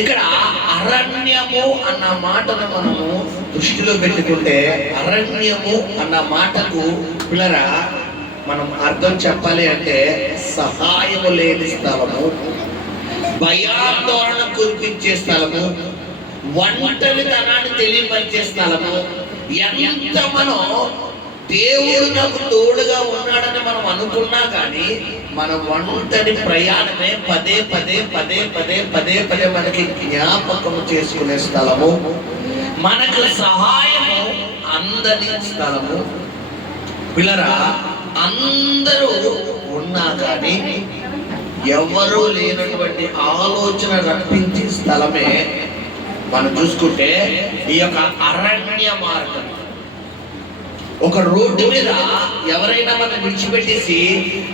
ఇక్కడ అరణ్యము అన్న మాటను మనము దృష్టిలో పెట్టుకుంటే, అరణ్యము అన్న మాటకు పిల్లరా మనం అర్థం చెప్పాలి అంటే సహాయము లేని స్థలము, భయాందోళన కురిపించే స్థలము, ఒంటరితనాన్ని తెలియపరిచే స్థలము. ఎంత మనం దేవుడు నాకు తోడుగా ఉన్నాడని మనం అనుకున్నా కానీ మన ఒంటరి ప్రయాణమే పదే పదే పదే పదే పదే పదే మనకి జ్ఞాపకం చేసుకునే స్థలము, మనకు సహాయము అందని స్థలము. పిల్లరా, అందరూ ఉన్నా కానీ ఎవరూ లేనటువంటి ఆలోచన రప్పించే స్థలమే మనం చూసుకుంటే ఈ యొక్క అరణ్య మార్గం. ఒక రోడ్డు మీద ఎవరైనా మనం విడిచిపెట్టేసి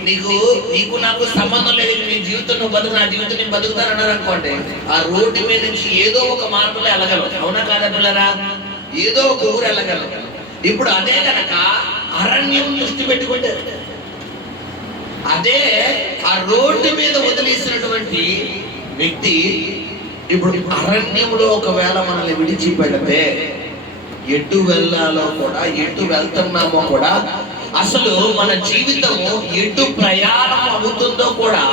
నీకు నాకు సంబంధం లేదు, నీ జీవితం నువ్వు బతుకు, నా జీవితం నేను బతుకుతానన్నారు అనుకోండి, ఆ రోడ్డు మీద నుంచి ఏదో ఒక మార్గంలో వెళ్ళగలం. అవునా కాదా పిల్లరా? ఏదో ఒక ఊరు వెళ్ళగలం. ఇప్పుడు అదే కనుక అరణ్యం దృష్టి పెట్టుకుంటే, అదే ఆ రోడ్డు మీద వదిలేసినటువంటి వ్యక్తి ఇప్పుడు అరణ్యంలో ఒకవేళ మనల్ని విడిచిపెడితే ఎటు వెళ్ళాలో కూడా, ఎటు వెళ్తున్నామో కూడా, అసలు మన జీవితము ఎటు ప్రయాణం అవుతుందో కూడా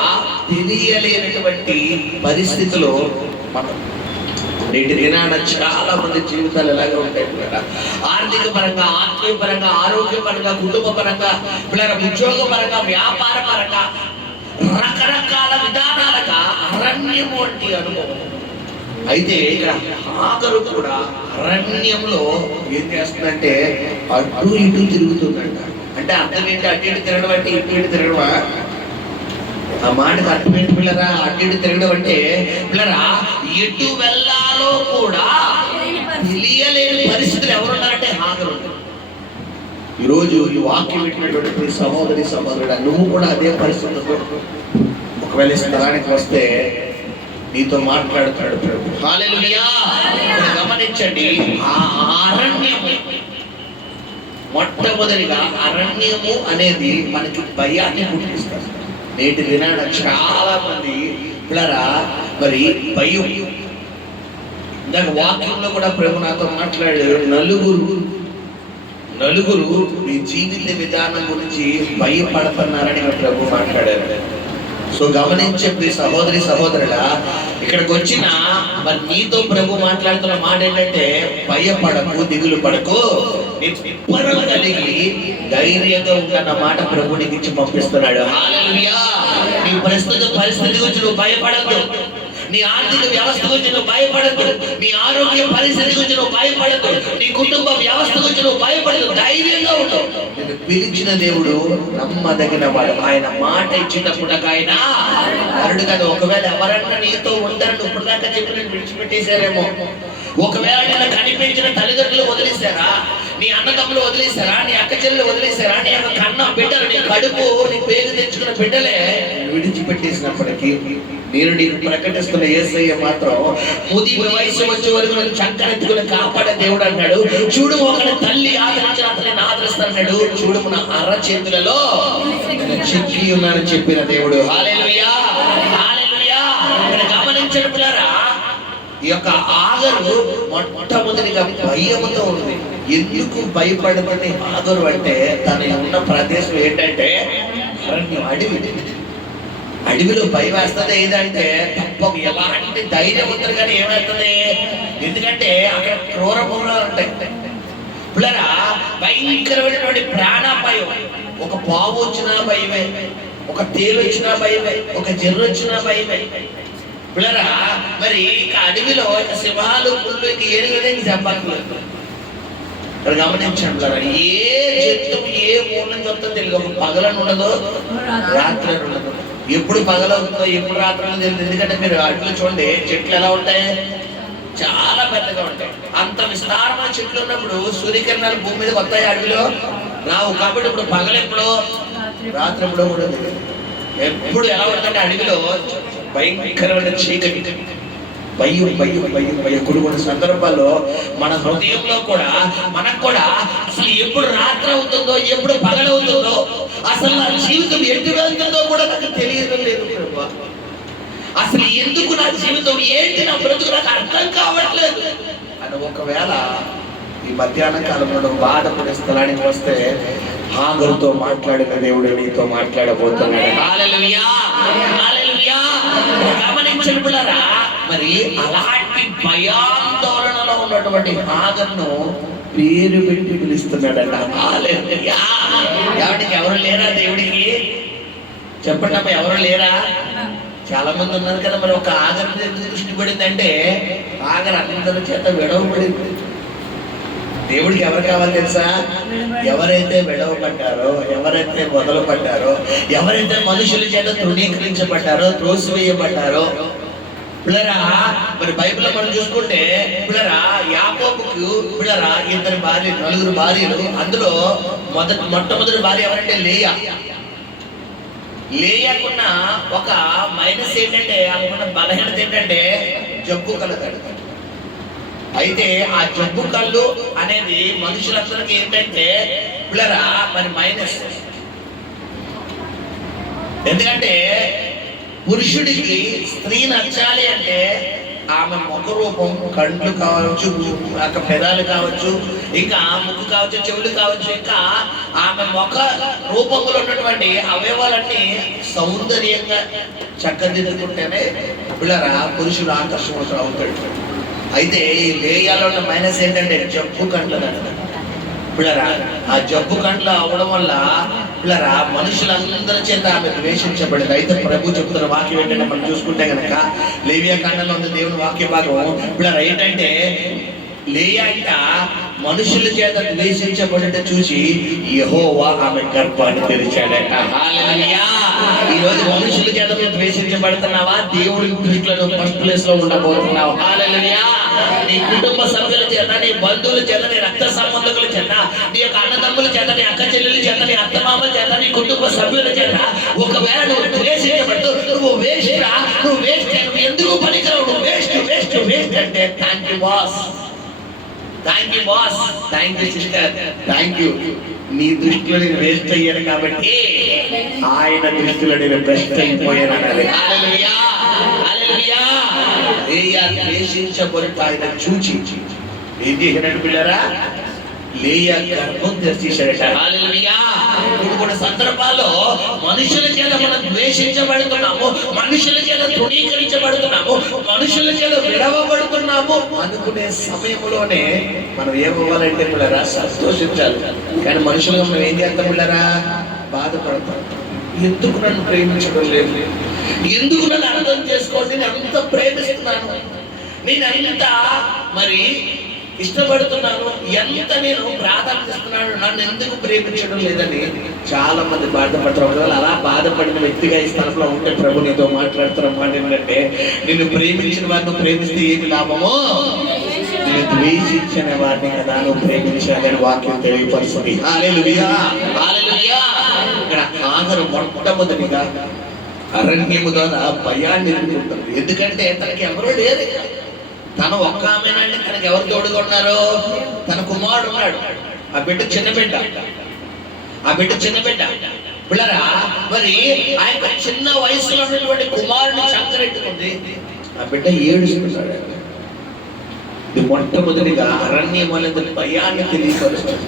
తెలియలేనటువంటి పరిస్థితిలో మనం నేటి దినాన చాలా మంది జీవితాలు ఎలాగే ఉంటాయి పిల్లరా. ఆర్థిక పరంగా, ఆత్మీయ పరంగా, ఆరోగ్య పరంగా, కుటుంబ పరంగా, పిల్లల ఉద్యోగ పరంగా, వ్యాపార పరంగా, రకరకాల విధానాలుగా అరణ్యము వంటి అనుభవం. అయితే ఇక్కడ ఆఖరు కూడా అరణ్యంలో ఏం చేస్తుందంటే అటు ఇటు తిరుగుతుందంట. అంటే అర్థం ఏంటి? అటు ఇటు తిరగడం అంటే ఇటు ఇటు తిరగడమా? ఆ మాటకు అర్థం ఏంటి పిల్లరా? అటు ఇటు తిరగడం అంటే పిల్లరా ఎటు వెళ్ళాలో కూడా తెలియలేని పరిస్థితులు ఎవరున్నారంటే ఆఖరు. ఈరోజు ఈ వాక్యం పెట్టినటువంటి సహోదరి సహోదరుడు, నువ్వు కూడా అదే పరిస్థితుల్లో ఒకవేళ స్థలానికి వస్తే నీతో మాట్లాడుతాడు ప్రభు. హల్లెలూయా. గమనించండి, ఆ అరణ్యము మొట్టమొదటిగా అరణ్యము అనేది మనకి భయాన్ని పుట్టిస్తారు. నేటి దినాన చాలా మంది పిల్లరా మరి భయం. ఇందాక వాక్యంలో కూడా ప్రభు నాతో మాట్లాడాడు, నలుగురు మీ జీవిత విధానం గురించి భయపడుతున్నారని ప్రభు మాట్లాడారు. సో గమనించండి సహోదరి సహోదరుడా, ఇక్కడికి వచ్చిన మరి నీతో ప్రభు మాట్లాడుతున్న మాట ఏంటంటే భయపడకు, దిగులు పడకు, నిబ్బరం కలిగి ధైర్యంగా ఉన్న మాట ప్రభు నీకు ఇచ్చి పంపిస్తున్నాడు. హల్లెలూయా. నీ ప్రస్తుత పరిస్థితి గురించి నువ్వు భయపడద్దు, నీ ఆర్థిక వ్యవస్థ గురించి నువ్వు భయపడద్దు, నీ ఆరోగ్య పరిస్థితి గురించి నువ్వు భయపడద్దు, నీ కుటుంబ వ్యవస్థ గురించి నువ్వు భయపడదు. ధైర్యంగా ఉండవు. నేను పిలిచిన దేవుడు నమ్మదగిన వాడు. ఆయన మాట ఇచ్చినప్పుడు ఆయన అరుడు కదా. ఒకవేళ ఎవరన్నా నీతో ఉంటారని ఇప్పుడు దాకా చెప్పి నేను విడిచిపెట్టేశారేమో, ఒకవేళ నేను కనిపించిన తల్లిదండ్రులు వదిలేశారా, నీ అన్నదమ్ములు వదిలేశారా, నీ అక్క చెల్లెలు వదిలేశారా, నీ యొక్క కన్న బిడ్డలు, నీ కడుపు, నీ పేరు తెచ్చుకున్న బిడ్డలే విడిచిపెట్టేసినప్పటికీ నేను నీకు ప్రకటిస్తున్న యేసయ్య మాత్రం ముదిమి వయసు వచ్చే వరకు నేను చక్కనెత్తుకుని కాపాడే దేవుడు అన్నాడు. చూడు, ఒకరి తల్లి ఆదరించిన అతన్ని ఆదరిస్తాడు, చూడు నా అరచేతులలో చిక్కి ఉన్నానని చెప్పిన దేవుడు. హల్లెలూయా, హల్లెలూయా. ఇక్కడ గమనించండి పిల్లరా, ఈ యొక్క ఆగరు మొట్టమొదటిగా భయముతో ఉంది. ఎందుకు భయపడమని ఆగరు అంటే తన ఉన్న ప్రదేశం ఏంటంటే అరణ్యం, అడవిలో భయం వేస్తుంది. ఏదంటే తప్ప ఎలాంటి ధైర్యం ఉంటుంది కానీ ఏమవుతుంది? ఎందుకంటే అక్కడ క్రూర మృగాలు ఉంటాయి పిల్లరా. భయంకరమైనటువంటి ప్రాణాపాయం. ఒక పావు వచ్చినా భయమే, ఒక తేలు వచ్చినా భయమే, ఒక జర్రు వచ్చినా భయమే పిల్లరా. మరి ఇక అడవిలో సింహాలు, పుల్లు, ఇంక ఏనుగులు చెప్పట్లేదు. ఇక్కడ గమనించండి పిల్లరా, ఏ జంతువు ఏ మూల నుంచి వస్తుందో తెలియదు. ఒక పగలను ఉండదు, రాత్రి ఉండదు. ఎప్పుడు పగలవుతుందో ఎప్పుడు రాత్రి తెలియదు. ఎందుకంటే మీరు అడవిలో చూడండి, చెట్లు ఎలా ఉంటాయి, చాలా పెద్దగా ఉంటాయి. అంత విస్తారమైన చెట్లు ఉన్నప్పుడు సూర్యకిరణాలు భూమి మీద వస్తాయి, అడవిలో రావు. కాబట్టి ఇప్పుడు పగలెప్పుడో రాత్రి ఎప్పుడో కూడా తెలియదు. ఎప్పుడు ఎలా ఉంటుందంటే అడవిలో భయంకరమైన చీకటి, భయం భయం భయం భయం. కొన్ని సందర్భాల్లో మన హృదయంలో కూడా మనకు కూడా అసలు ఎప్పుడు రాత్రి అవుతుందో ఎప్పుడు పగలవుతుందో, అసలు నా జీవితం ఎటు వెళ్తుందో కూడా నాకు తెలియడం లేదు. అసలు ఎందుకు నా జీవితం ఏంటి ఏంటి నా బ్రతుకు నాకు అర్థం కావట్లేదు అని ఒకవేళ ఈ మధ్యాహ్న కాలంలో బాధపడే స్థలానికి వస్తే హాగరుతో మాట్లాడిన దేవుడు నీతో మాట్లాడబోతున్నాడు. హల్లెలూయా, హల్లెలూయా. గమనించండి పిల్లరా, మరి అలాంటి భయాందోళనలో ఉన్నటువంటి హాగరును పేరు పెట్టి పిలుస్తున్నాడట. హల్లెలూయా. దేవుడికి ఎవరు లేరా? దేవుడికి చెప్పండి అమ్మ, ఎవరు లేరా? చాలా మంది ఉన్నారు కదా. మరి ఒక ఆగర్ ఎందుకు దృష్టి పడిందంటే ఆగర్ అందరి చేత విడవబడింది. దేవుడికి ఎవరు కావాలి తెలుసా? ఎవరైతే విడవబడ్డారో, ఎవరైతే మొదలు పడ్డారో, ఎవరైతే మనుషుల చేత తృణీకరించబడ్డారో, త్రోసివేయబడ్డారో. పిల్లరా, మరి బైబిల్లో మనం చూసుకుంటే పిల్లరా, యాకోబుకు పిల్లరా నలుగురు భార్యలు. అందులో మొట్టమొదటి భార్య ఎవరంటే లేయా. లేయకున్న ఒక మైనస్ ఏంటంటే, ఆమెకున్న బలహీనత ఏంటంటే జబ్బు కలగడు. అయితే ఆ జబ్బు కళ్ళు అనేది మనుషులందరికీ ఏంటంటే పిల్లరా మరి మైనస్. ఎందుకంటే పురుషుడికి స్త్రీ నచ్చాలి అంటే ఆమె ముఖ రూపం, కండ్లు కావచ్చు, పెదాలు కావచ్చు, ఇంకా ముక్కు కావచ్చు, చెవులు కావచ్చు, ఇంకా ఆమె ముఖ రూపంలో ఉన్నటువంటి అవయవాలన్నీ సౌందర్యంగా చక్కదిద్దుకుంటేనే పిల్లరా పురుషుడు ఆకర్షణ అవుతాడు. అయితే ఈ లేయాలో ఉన్న మైనస్ ఏంటంటే జబ్బు కండ్లు. పిల్లరా, ఆ జబ్బు కండ్లు అవడం వల్ల పిల్లరా మనుషులందరి చేత ఆమె ద్వేషించబడింది. అయితే ప్రభు చెప్తున్న వాక్యం ఏంటంటే మనం చూసుకుంటే కనుక లేవియా కాండంలో ఉంది దేవుని వాక్య భాగం. పిల్లరా ఏంటంటే లేయా మనుషుల చేత ద్వేషించబడితే చూసి యెహోవా ఆమె గర్భాన్ని తెరిచాడట. హల్లెలూయా. ఈ రోజు మనుషుల చేత ద్వేషించబడుతున్నావా? దేవుడి దృష్టిలో ఫస్ట్ ప్లేస్ లో ఉండబోతున్నావు. హల్లెలూయా. నీ కుటుంబ సభ్యుల చేత, నీ బంధువుల చేత, నీ రక్త సంబంధకుల చేత, నీ యొక్క అన్నదమ్ముల చేత, నీ అక్క చెల్లెల చేత, నీ అత్తమామల చేత, నీ కుటుంబ సభ్యుల చేత ఒకవేళ నువ్వు ద్వేషించబడుతూ నువ్వు వేస్ట్ రా, నువ్వు వేస్ట్, నువ్వు ఎందుకు పనికిరావు, నువ్వు వేస్ట్ వేస్ట్ వేస్ట్ అంటే thank you boss, thank you boss, thank you sister, thank you. నీ దృష్టిలో నేను వేస్ట్ అయ్యాను కాబట్టి ఆయన దృష్టిలో నేను బెస్ట్ అయిపోయాను అన్నది. హల్లెలూయా, హల్లెలూయా. లేయా ద్వేషించబడుట ఆయన చూచి ఏం చేసినట్టు పిల్లరా? లేయా గర్భం తెరిచేశాడట. హల్లెలూయా. కొన్ని సందర్భాల్లో మనుషుల చేత మనం ద్వేషించబడుతున్నాము, మనుషుల చేత తృణీకరించబడుతున్నాము, మనుషుల చేత విడవబడుతున్నాము అనుకునే సమయంలోనే మనం ఏమవ్వాలంటే పిల్లరా సంతోషించాలి. కానీ మనుషులుగా మనం ఏం చేస్తాం పిల్లరా? బాధపడతాం. ఎందుకు నన్ను ప్రేమించడం లేదు, ఎందుకు నన్ను అర్థం చేసుకోండి, నేను అంత ప్రేమిస్తున్నాను, నేను అంత మరి ఇష్టపడుతున్నాను, ఎంత నేను ప్రాధాన్యస్తున్నాను, నన్ను ఎందుకు ప్రేమించడం లేదని చాలా మంది బాధపడతారు. అలా బాధపడిన వ్యక్తిగా ఈ స్థలంలో ఉంటే ప్రభు నీతో మాట్లాడుతున్న మాట ఏంటంటే నిన్ను ప్రేమించిన వారిని ప్రేమిస్తే ఏమి లాభమో, నేను ద్వేషించిన వారిని కదా నువ్వు ప్రేమించాలని వాక్యం తెలియపరుస్తుంది. హల్లెలూయా, హల్లెలూయా. ఇక్కడ ఆఖరు మొట్టమొదటిగా అరణ్యము ద్వారా భయాన్ని ఎదుర్కొంటుంది. ఎందుకంటే తనకి ఎవరూ లేరు. తను ఒక్క ఆమెనంటే తనకి ఎవరు తోడుగా ఉన్నారు? తన కుమారుడు ఉన్నాడు. ఆ బిడ్డ చిన్న బిడ్డ, ఆ బిడ్డ చిన్న బిడ్డ. పిల్లరా మరి ఆ యొక్క చిన్న వయసులో ఉన్నటువంటి కుమారుని చంకరెట్టుకుంది. ఆ బిడ్డ ఏడుస్తున్నాడు. ఇది మొట్టమొదటిగా అరణ్యం అనేది భయాన్ని తెలియపరుస్తుంది.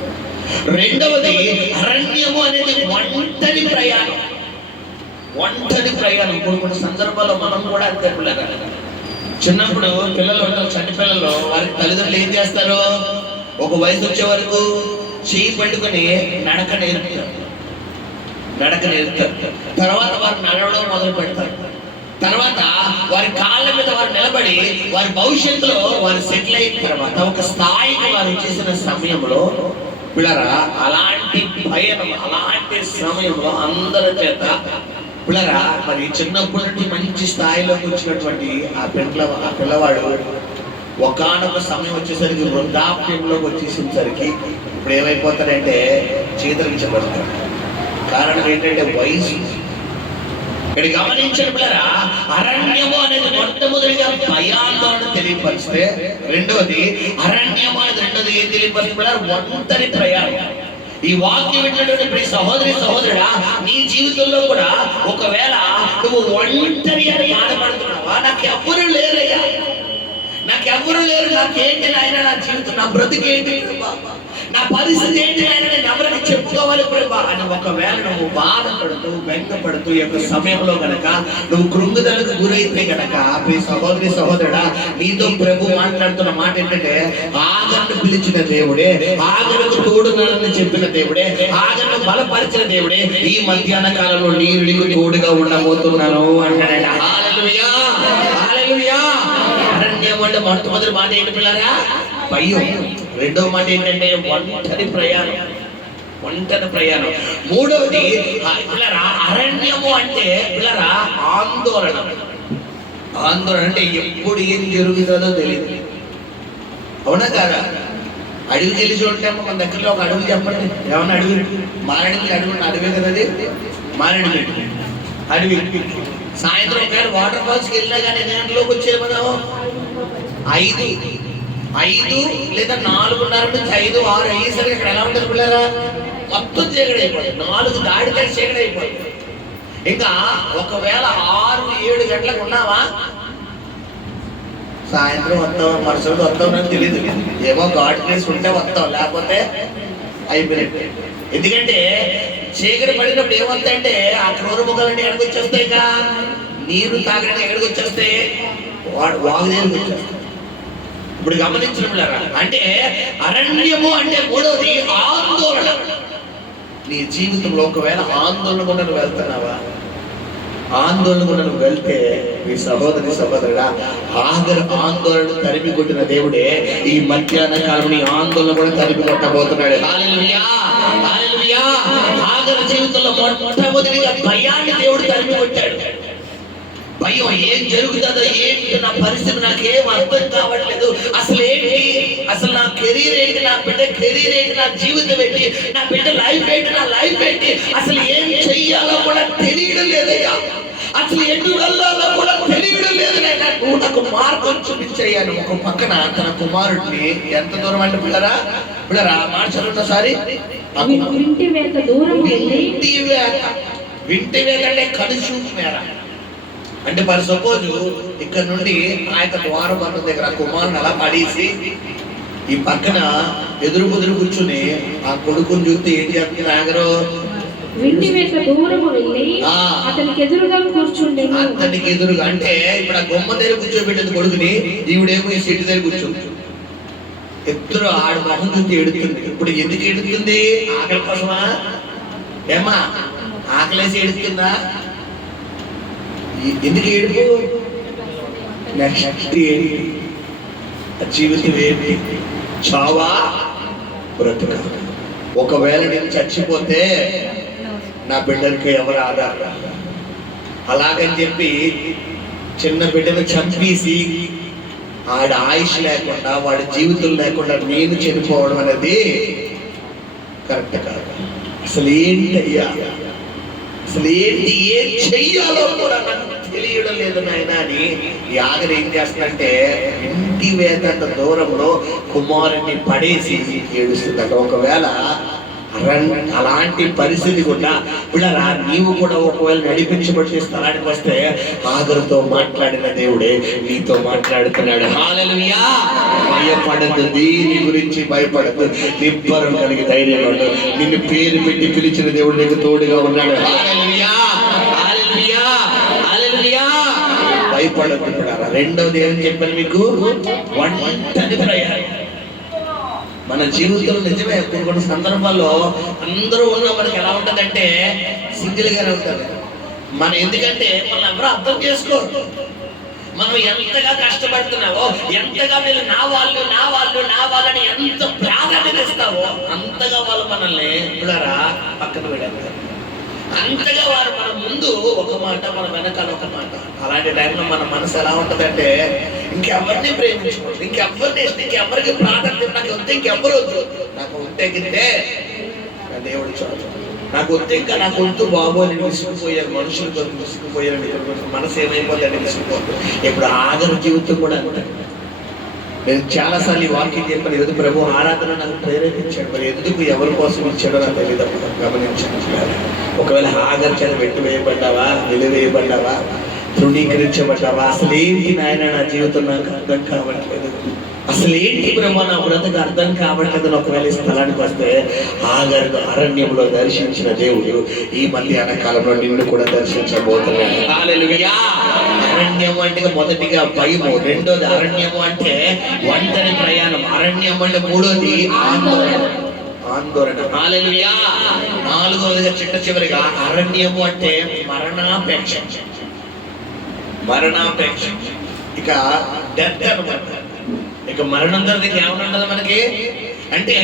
రెండవది అరణ్యము అనేది ఒంటరి ప్రయాణం. ఒంటరి ప్రయాణం. కొన్ని సందర్భాల్లో మనం కూడా అంతే. పిల్లరా చిన్నప్పుడు పిల్లలు ఉంటారు, చంటి పిల్లలు, వారికి తల్లిదండ్రులు ఏం చేస్తారు? ఒక వయసు వచ్చే వరకు చెయ్యి పట్టుకుని నడక నేర్పుతారు. తర్వాత వారు నడవడం మొదలు పెడతారు. తర్వాత వారి కాళ్ళ మీద వారు నిలబడి వారి భవిష్యత్తులో వారు సెటిల్ అయిన తర్వాత ఒక స్థాయికి వారు చేసిన సమయంలో పిల్లరా అలాంటి భయం, అలాంటి సమయంలో అందరి చేత పిల్లరా మరి చిన్నప్పటి నుండి మంచి స్థాయిలోకి వచ్చినటువంటి ఆ పిల్లవాడు ఒకానొక సమయం వచ్చేసరికి వృద్ధాప్యంలోకి వచ్చేసేసరికి ఇప్పుడు ఏమైపోతాడంటే చేదరించబడతాడు. కారణం ఏంటంటే వయసు. ఇక్కడ గమనించండి పిల్లరా, అరణ్యము అనేది మొట్టమొదటిగా భయాందోళన తెలియపరిస్తే, రెండవది అరణ్యము అనేది రెండవది ఏం తెలియపరిస్తే ఒంటరి ప్రయాణం. ఈ వాక్యం వింటున్నటువంటి సహోదరి సహోదరుడా, నీ జీవితంలో కూడా ఒకవేళ నువ్వు ఒంటరి అని బాధపడుతున్నావా, నాకు ఎవ్వరూ లేరయ్యా, నాకెవరు లేరు, నాకేంటి నాయన, నా జీవితం, నా బ్రతికేంటి, నా పరిస్థితి ఏంటి నాయన, నేను ఎవరికి చెప్పుకోవాలి ప్రభా అని ఒకవేళ నువ్వు బాధపడుతూ వెంటపడుతూ ఈ యొక్క సమయంలో గనక నువ్వు కృంగుదలకు గురైతే గనక ప్రియ సహోదరి సహోదరుడా, నీతో ప్రభు మాట్లాడుతున్న మాట ఏంటంటే, ఆగర్ను పిలిచిన దేవుడే, ఆగర్కు తోడునని చెప్పిన దేవుడే, ఆగర్ను బలపరిచిన దేవుడే ఈ మధ్యాహ్న కాలంలో నీకు తోడుగా ఉండబోతున్నాను అంటాడంట. హల్లెలూయా, హల్లెలూయా. అరణ్యం అంటే మొట్టమొదటి మాట ఏంటి పిల్లరా? భయం. రెండవ మాట ఏంటంటే ఒంటరి ప్రయాణం, ఒంటరి ప్రయాణం. మూడవది పిల్లరా అరణ్యము అంటే పిల్లరా ఆందోళన. ఆందోళన అంటే ఎప్పుడు ఏం జరుగుతుందో తెలియదు, అవునా కాదా? అడవికి వెళ్ళి చూడండి, మన దగ్గరలో ఒక అడవి చెప్పండి, ఏమన్నా అడవి, మారేడుమిల్లి అడవి, అడవే కదా అది, మారేడుమిల్లి అడవి. సాయంత్రం ఒకవేళ వాటర్ ఫాల్స్కి వెళ్ళినా కానీ ఎన్ని గంటలోకి వచ్చేది మనం? 5 లేదా 4:30 నుంచి 5, 6 అయ్యేసరికి ఇక్కడ ఎలా ఉంటుంది పిల్లరా? మొత్తం చీకటి అయిపోతుంది. 4 దాటితే చీకటి అయిపోతుంది. ఇంకా ఒకవేళ 6, 7 గంటలకు ఉన్నావా, సాయంత్రం వస్తాం, మరుసటి వస్తాం అని తెలియదు. ఏమో గాడ్ ప్లేస్ ఉంటే వస్తాం, లేకపోతే అయిపోయినట్టు. ఎందుకంటే చీకటి పడినప్పుడు ఏమవుతాయంటే ఆ క్రూర ముఖాలన్నీ ఎక్కడికి వచ్చేస్తాయి, నీరు తాగడానికి ఎక్కడికి వచ్చేస్తాయి, వాగుదేవికి వచ్చేస్తాయి. ఇప్పుడు గమనించినట్లరా, అంటే అరణ్యము అంటే మూడవది ఆందోళన. నీ జీవితంలో ఒకవేళ ఆందోళన కూడా నువ్వు వెళ్తున్నావా? ఆందోళన కూడా నువ్వు వెళ్తే మీ సహోదరి సహోదరుడా, ఆగరు ఆందోళన తరిమి కొట్టిన దేవుడే ఈ మధ్యాహ్న కాలం నీ ఆందోళన కూడా తరిమి కొట్టబోతున్నాడు. హల్లెలూయా, హల్లెలూయా. ఆగరు జీవితంలో మొట్టమొదటిగా భయాన్ని దేవుడు తరిమి కొట్టాడు. భయం, ఏం జరుగుతుందో ఏంటి, నా పరిస్థితి నాకేం అర్థం కావట్లేదు, అసలు ఏంటి, అసలు నా కెరీర్ ఏంటి, నా బిడ్డ కెరీర్ ఏంటి, నా జీవితం ఏంటి, నా బిడ్డ లైఫ్ ఏంటి, నా లైఫ్ ఏంటి, అసలు ఏం చెయ్యాలో కూడా తెలియడం లేదయ్యా, అసలు ఎటు వెళ్ళాలో కూడా తెలియడం లేదు నాయనా, నువ్వు నాకు మార్గం చూపించయ్యాను. ఒక పక్కన తన కుమారుడిని ఎంత దూరం అంటే పిల్లరా, పిల్లరా మార్చాలన్న సారి వింటి వేత దూరం, వింటి వేత అంటే కనుచూపు మేర. అంటే మరి సపోజ్ ఇక్కడ నుండి ఆ యొక్క ద్వారబంధం దగ్గర కుమారుని అలా పడేసి ఈ పక్కన ఎదురు బుదురు కూర్చుని ఆ కొడుకుని చూస్తే ఏం చేస్తుంది ఆగరు, అతనికి ఎదురుగా కూర్చుండేది. అతనికి ఎదురుగా అంటే ఇప్పుడు ఆ బొమ్మ దగ్గర కూర్చోబెట్టింది కొడుకుని, ఈవిడేమో ఈ సీటు దగ్గర కూర్చుంది. ఇద్దరు ఆడు మొహం చూసి ఎడుతుంది. ఇప్పుడు ఎందుకు ఎడుతుంది? ఆకలి కోసమా? ఏమా ఆకలేసి ఎడుతుందా? ఎందుకు ఏడుపు? నెక్స్ట్ ఏంటి? జీవితం ఏంటి? చావా బ్రతుక? ఒకవేళ నేను చచ్చిపోతే నా బిడ్డలకి ఎవరు ఆధారం? అలాగని చెప్పి చిన్న బిడ్డను చంపేసి ఆడ ఆయుష్ లేకుండా వాడి జీవితం లేకుండా నేను చనిపోవడం అనేది కరెక్ట్ కాదు. అసలు ఏంటయ్యా, అసలు ఏంటి, ఏం చెయ్యాలో కూడా నాకు తెలియడం లేదు నాయన అని యాగరు ఏం చేస్తుందంటే ఇంటి వేదంత దూరంలో కుమారుని పడేసి ఏడుస్తుందట. ఒకవేళ అలాంటి పరిస్థితి కూడా పిల్లరా నీవు కూడా ఒకవేళ నడిపించబడి స్థలానికి వస్తే ఆగరుతో మాట్లాడిన దేవుడే నీతో మాట్లాడుతున్నాడు. హల్లెలూయా. భయపడద్దు, దీని గురించి భయపడద్దు, నిబ్బరం కలిగి ధైర్యం ఉండు. నిన్ను పేరు పెట్టి పిలిచిన దేవుడు నీకు తోడుగా ఉన్నాడు. హల్లెలూయా, హల్లెలూయా, హల్లెలూయా. భయపడద్దు పిల్లరా. రెండవది ఏమని చెప్పాను మీకు? ఒంటరి ప్రయాణం. మన జీవితంలో నిజమే కొన్ని సందర్భాల్లో అందరూ ఉన్న మనకి ఎలా ఉంటుందంటే సింగిల్ గానే ఉంటుంది. మనం ఎందుకంటే మనం ఎవరో అర్థం చేసుకోరు. మనం ఎంతగా కష్టపడుతున్నావో, ఎంతగా వీళ్ళు నా వాళ్ళు నా వాళ్ళు నా వాళ్ళని ఎంత ప్రాధాన్యత ఇస్తావో అంతగా వాళ్ళు మనల్ని పిల్లరా పక్కన పెడతారు. అంతగా వారు మన ముందు ఒక మాట, మన వెనకాల ఒక మాట. అలాంటి టైంలో మన మనసు ఎలా ఉంటుందంటే ఇంకెవరిని ప్రేమించుకోండి, ఇంకెవరిని ఇష్టం, ఇంకెవరికి ప్రాధాన్యత, నాకు వద్దు, ఇంకెవరు వద్దు, నాకు వద్దే నా దేవుడు చాలు, నాకు వద్దు, ఇంకా నాకు వద్దు బాబు అని విసిగిపోయారు. మనుషులు కొంచెం విసిగిపోయారు, మనసు ఏమైపోతుందని విసిగిపోతుంది. ఇప్పుడు ఆగరు జీవితం కూడా అంతే. నేను చాలాసార్లు ఈ వాక్యం చెప్పాను. ఈరోజు ప్రభు ఆరాధన నాకు ప్రేరేపించాడు. మరి ఎందుకు ఎవరి కోసం ఇచ్చాడో నాకు తెలియదు. గమనించాను. ఒకవేళ ఆగర్ చేత వెట్టు వేయబడ్డావా, వెలువేయబడ్డావా, తృణీకరించబడ్డావా? అసలు ఏంటి నాయన నా జీవితం నాకు అర్థం కావట్లేదు, అసలు ఏంటి బ్రహ్మ నా బ్రతుకు అర్థం కావట్లేదు. ఒకవేళ ఈ స్థలానికి వస్తే ఆగరు అరణ్యంలో దర్శించిన దేవుడు ఈ మధ్యాహ్న కాలంలో నిన్ను కూడా దర్శించబోతున్నాడు. హల్లెలూయా. అరణ్యం అంటే మొదటిగా భయము, రెండోది అరణ్యము అంటే ఒంటరి ప్రయాణం, అరణ్యం అంటే మూడోది ఆందోళన. హల్లెలూయా. నాలుగోదిగా చిట్ట చివరిగా అరణ్యము అంటే మరణాపేక్ష. ఇక డెత్ అనమాట. ఇక మరణం తర్వాత ఏమనుండదు మనకి అంటే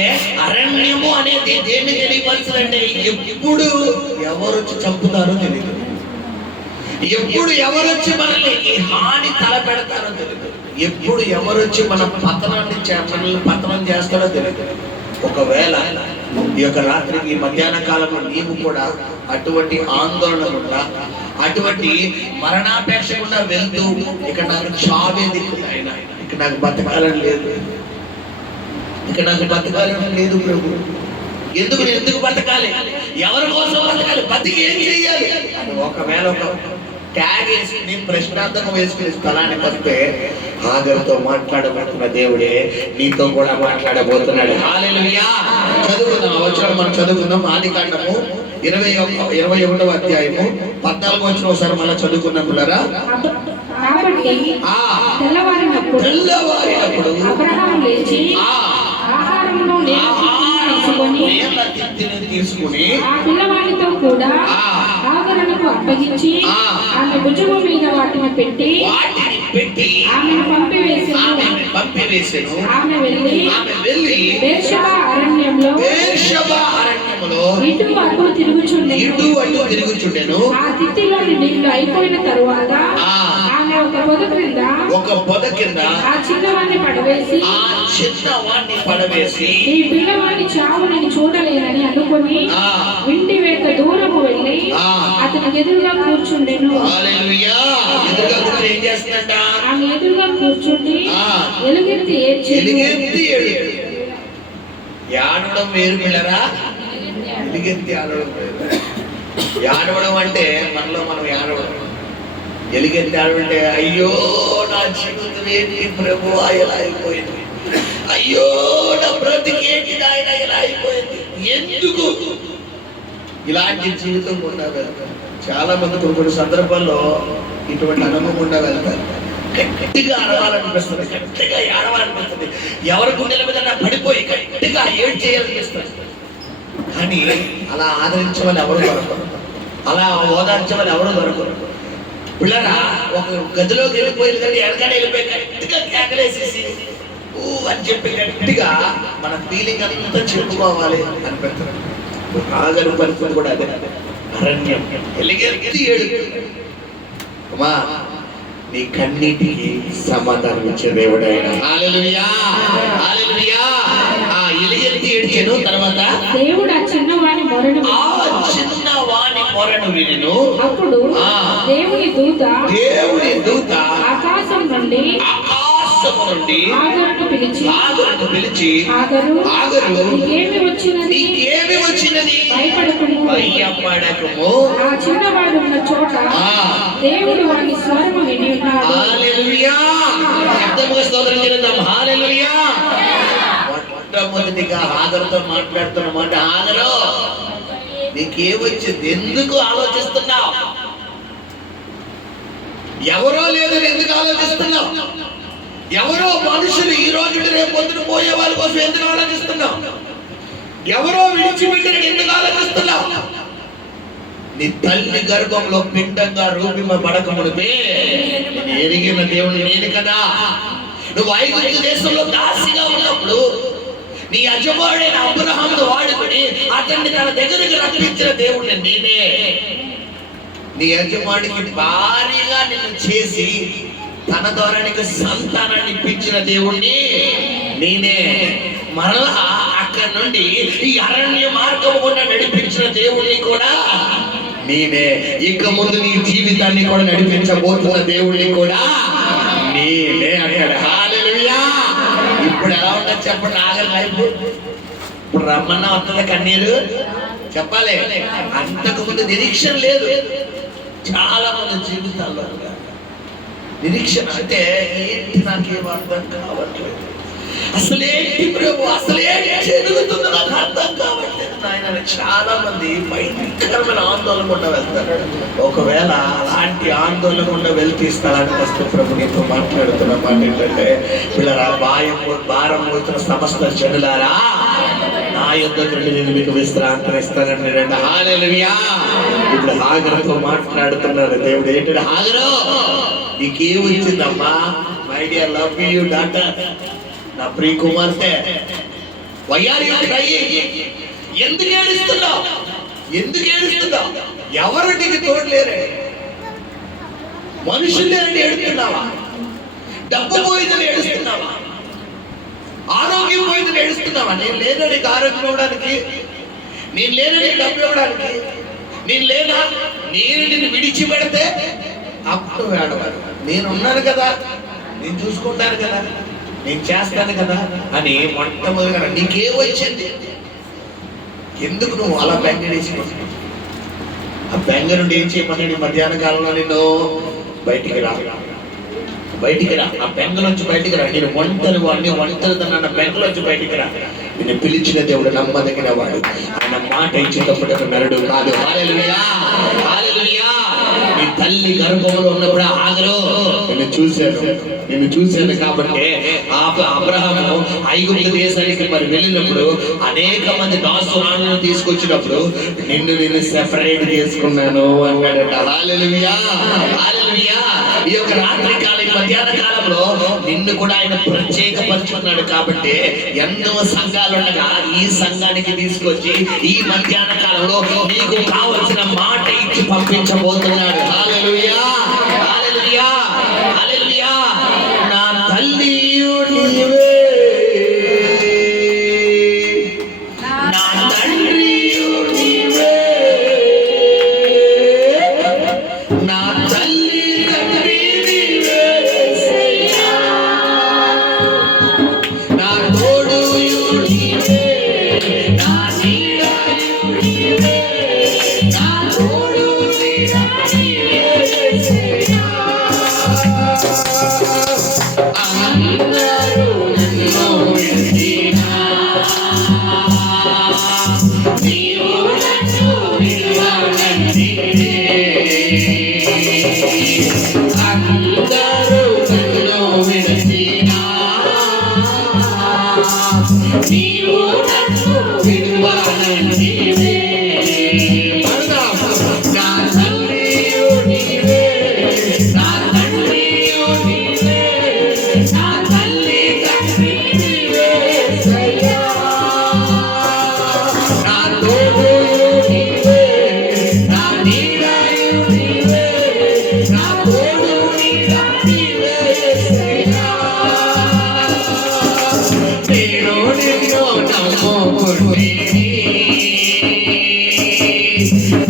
అరణ్యము అనేది దేన్ని తెలియపరచదంటే ఎప్పుడు ఎవరు వచ్చి చంపుతారో తెలియదు, ఎప్పుడు ఎవరు వచ్చి మనల్ని హాని తలపెడతారో తెలియదు, ఎప్పుడు ఎవరు వచ్చి మన మనల్ని పతనం చేస్తారో తెలియదు. ఒకవేళ ఈ యొక్క రాత్రికి ఈ మధ్యాహ్న కాలంలో నీవు కూడా అటువంటి ఆందోళన గుండా, అటువంటి మరణాపేక్ష గుండా వెళ్తూ ఇక నాకు చావే దిక్కు ఆయన, ఇక నాకు బతకాలని లేదు, ఇక నాకు బతకాలని లేదు ప్రభు, ఎందుకు బతకాలి, ఎవరి కోసం బతకాలి, బతికి ఏం చేయాలి అని ఒకవేళ ఒక ట్యాగ్ వేసుకుని ప్రశ్నార్థకం వేసుకుని స్థలానికి వస్తే ఆగరుతో మాట్లాడబోతున్న దేవుడే నీతో కూడా మాట్లాడబోతున్నాడు. హల్లెలూయా. చదువుకుందాం, వచనం మనం చదువుకుందాం. ఆదికాండము 21వ అధ్యాయము 14వ వచనం ఒకసారి మళ్ళీ చదువుకున్నాం పిల్లరా. కాబట్టి తెల్లవారినప్పుడు అబ్రహాము లేచి ఆహారంలో తీసుకుని ఆ పిల్లవాడితో కూడా ఆగరణకు అప్పగించి ఆమె భుజము మీద వాటిని పెట్టి ఆమెను పంపివేసెను. ఆమె వెళ్ళి బేర్షెబా అరణ్యంలో ఇటు అటు తిరుగుచుండెను. ఆ తిత్తిలోని నీళ్లు అయిపోయిన తరువాత ఆమె ఒక పొద కింద ఆ చిన్నవాడిని పడవేసి ఈ పిల్లవాడి చావు నేను చూడలేనని అనుకుని ఇంటి వేక దూరము వెళ్ళి అతనికి ఎదురుగా కూర్చుండెను. ఆమె ఎదురుగా కూర్చుండి ఎలుగెత్తి ఏడవడం వేరు పిల్లరా, ఎలుగెత్తి ఆడవడం వేరు. ఏడవడం అంటే మనలో మనం ఏడవడం, ఎలుగెత్తి ఆడవంటే అయ్యో నా జీవితం ఏంటి ప్రభు ఎలా అయిపోయింది, అయ్యో నా బ్రతికేంటి ఆయన ఎలా అయిపోయింది, ఎందుకు ఇలాంటి జీవితం గుండా వెళ్తారు. చాలా మంది కొన్ని సందర్భాల్లో ఇటువంటి అనుభవం గుండా వెళ్తారు. గట్టిగా అరవాలనిపిస్తుంది, గట్టిగా ఏడవాలనిపిస్తుంది, ఎవరి గుండెల మీద పడిపోయి గట్టిగా ఏడ్ చేయాలనిపిస్తుంది. కానీ అలా ఆదరించమని ఎవరు దొరకరు, అలా ఓదార్చమని ఎవరు దొరకరు. పిల్లరా ఒక గదిలోకి వెళ్ళిపోయిందంటే ఎనకనే వెళ్ళిపోయి గట్టిగా కేకలేసేసి అని చెప్పి గట్టిగా మన ఫీలింగ్ అంతా చెప్పుకోవాలి అనిపిస్తుంది. ఆగని పరిస్థితి కూడా అదే, అరణ్యం ఎలుగెత్తి ఏడుపు. అమ్మా నీ కన్నీటికి సమాధానం ఇచ్చే దేవుడు ఆయన. హల్లెలూయా, హల్లెలూయా. ఆ ఎలుగెత్తి ఏడ్చెను. తర్వాత దేవుడు ఆ చిన్నవాని మొరను వినెను. అప్పుడు దేవుని దూత ఆకాశం నుండి ఆగరును పిలిచి ఆగరు నీకేమి వచ్చినది, భయపడకుము. ఆ చిన్నవాడు ఉన్న చోట దేవుడు వాని స్వరము విని ఉన్నాడు. హల్లెలూయా. శబ్దముగా స్తోత్రం చేద్దాం. హల్లెలూయా. మొట్టమొదటిగా ఆగరుతో మాట్లాడుతున్న మాట, ఆగరు నీకేమొచ్చింది, ఎందుకు ఆలోచిస్తున్నావు, ఎవరో లేదని ఎందుకు ఆలోచిస్తున్నావు, ఎవరో మనుషులు ఈ రోజు రేపు పొద్దున పోయే వాళ్ళ కోసం ఎందుకు ఆలోచిస్తున్నావు, ఎవరో విడిచిపెట్టిన ఎందుకు ఆలోచిస్తున్నావు. నీ తల్లి గర్భంలో పిండంగా రూపింపబడక మునిపే ఎరిగిన దేవుడు నేను కదా. నువ్వు ఐగుప్తు దేశంలో దాసిగా ఉన్నప్పుడు నీ యజమానుడైన అబ్రహామును వాడుకొని అతన్ని తన దగ్గరికి రప్పించిన దేవుడు నేనే. నీ యజమానికి భారీగా నిన్ను చేసి తన ద్వారా నీకు సంతానాన్ని ఇప్పించిన దేవుణ్ణి నేనే. మరలా అక్కడి నుండి ఈ అరణ్య మార్గం కూడా నడిపించిన దేవుడిని కూడా నేనే. ఇక ముందు నీ జీవితాన్ని కూడా నడిపించబోతున్న దేవుడిని కూడా నేనే అంటాడు. హల్లెలూయా. ఇప్పుడు ఎలా ఉంటుంది చెప్పండి, ఆగలి లైఫ్. ఇప్పుడు రమ్మన్నా వస్తుందా కన్నీరు చెప్పాలి. అంతకు ముందు నిరీక్షణ లేదు చాలా మంది జీవితాల్లో. నిరీక్షణ అంటే ఏంటి, నాకేం అర్థం కావట్లేదు, అసలేంటి ప్రభు, అసలేంటి జరుగుతుందో నాకు అర్థం కావట్లేదు నాయన. చాలా మంది భయంకరమైన ఆందోళన గుండా వెళ్తారు. ఒకవేళ అలాంటి ఆందోళన గుండా వెళ్తే స్థలానికి వస్తే ప్రభు నీతో మాట్లాడుతున్న మాట ఏంటంటే, పిల్లరా, భారం మోస్తున్న సమస్త జనులారా నా యొద్దకు రండి, నేను మీకు విశ్రాంతి ఇస్తానని రండి. హల్లెలూయా. ఇప్పుడు హాగరుతో మాట్లాడుతున్నాడు దేవుడు. ఏంటంటే, హాగరు నీకేం వచ్చిందమ్మా, my dear love you doctor, నా ప్రియ కుమార్తె, వై ఆర్ యు క్రైయింగ్? ఎందుకు ఏడుస్తున్నావు? ఎందుకు ఏడుస్తున్నావు? ఎవరు నీకు తోడలేరే? మనుషులు లేరని ఏడుస్తున్నావా? డబ్బు పోయిందని ఏడుస్తున్నావా? ఆరోగ్యం పోయిందని ఏడుస్తున్నావా? నేను లేనా నీకు ఆరోగ్యం ఇవ్వడానికి? నేను లేనా నీకు డబ్బు ఇవ్వడానికి? నేను లేనా? నేను నిన్ను విడిచిపెడితే అప్పుడు వేడవారు, నేను ఉన్నాను కదా, నేను చూసుకుంటాను కదా, నేను చేస్తాను కదా అని మొట్టమొదటిగా నీకేం వచ్చింది? ఎందుకు నువ్వు అలా బెంగడేసుకుంటున్నావు? ఆ బెంగ నుండి ఏం చేయమని మధ్యాహ్న కాలంలో నిన్ను బయటికి రా, బయటికి రా, ఆ బెంగ నుంచి బయటికి రా. నేను ఒంటరి వాడిని, ఒంటరిదన్న బెంగలోంచి బయటికి రా. నిన్ను పిలిచిన దేవుడు నమ్మదగిన వాడు, ఆయన మాట ఇచ్చేటప్పుడు నరుడు కాదు. హల్లెలూయా, హల్లెలూయా. నీ తల్లి గర్భంలో ఉన్నప్పుడు ఆగరు నిన్ను చూశాను కాబట్టి అబ్రహాము ఐగుప్తు దేశానికి మరి వెళ్ళినప్పుడు అనేక మంది దాసులను తీసుకొచ్చినప్పుడు నిన్ను సెపరేట్ చేసుకున్నాను అన్నాడట. హల్లెలూయా, హల్లెలూయా. ఈ యొక్క రాత్రి కాలం, మధ్యాహ్న కాలంలో నిన్ను కూడా ఆయన ప్రత్యేకపరుచుకున్నాడు కాబట్టి ఎన్నో సంఘాలు ఉండగా ఈ సంఘానికి తీసుకొచ్చి ఈ మధ్యాహ్న కాలంలో నీకు కావలసిన మాట ఇచ్చి పంపించబోతున్నాడు. హల్లెలూయా, హల్లెలూయా, హల్లెలూయా. నా తల్లియు నీవే, నా తండ్రియు నీవే, నా తల్లి తండ్రి నీవే, నా తోడుయు నీవే, నా నీడయు నీవే, నా తోడు నీడ నీవే. అందరూ నన్ను విడిచినా, నీవు నన్ను విడువనంటివే. అందరూ నన్ను విడిచినా, నీవు నన్ను విడువనంటివే. నా తల్లియు నీవే, నా తండ్రియు నీవే, నా తల్లి తండ్రి నీవే, నా తోడుయు నీవే, నా నీడయు నీవే, నా తోడు నీడ నీవే. నేను నిన్ను నమ్ముకుంటిని,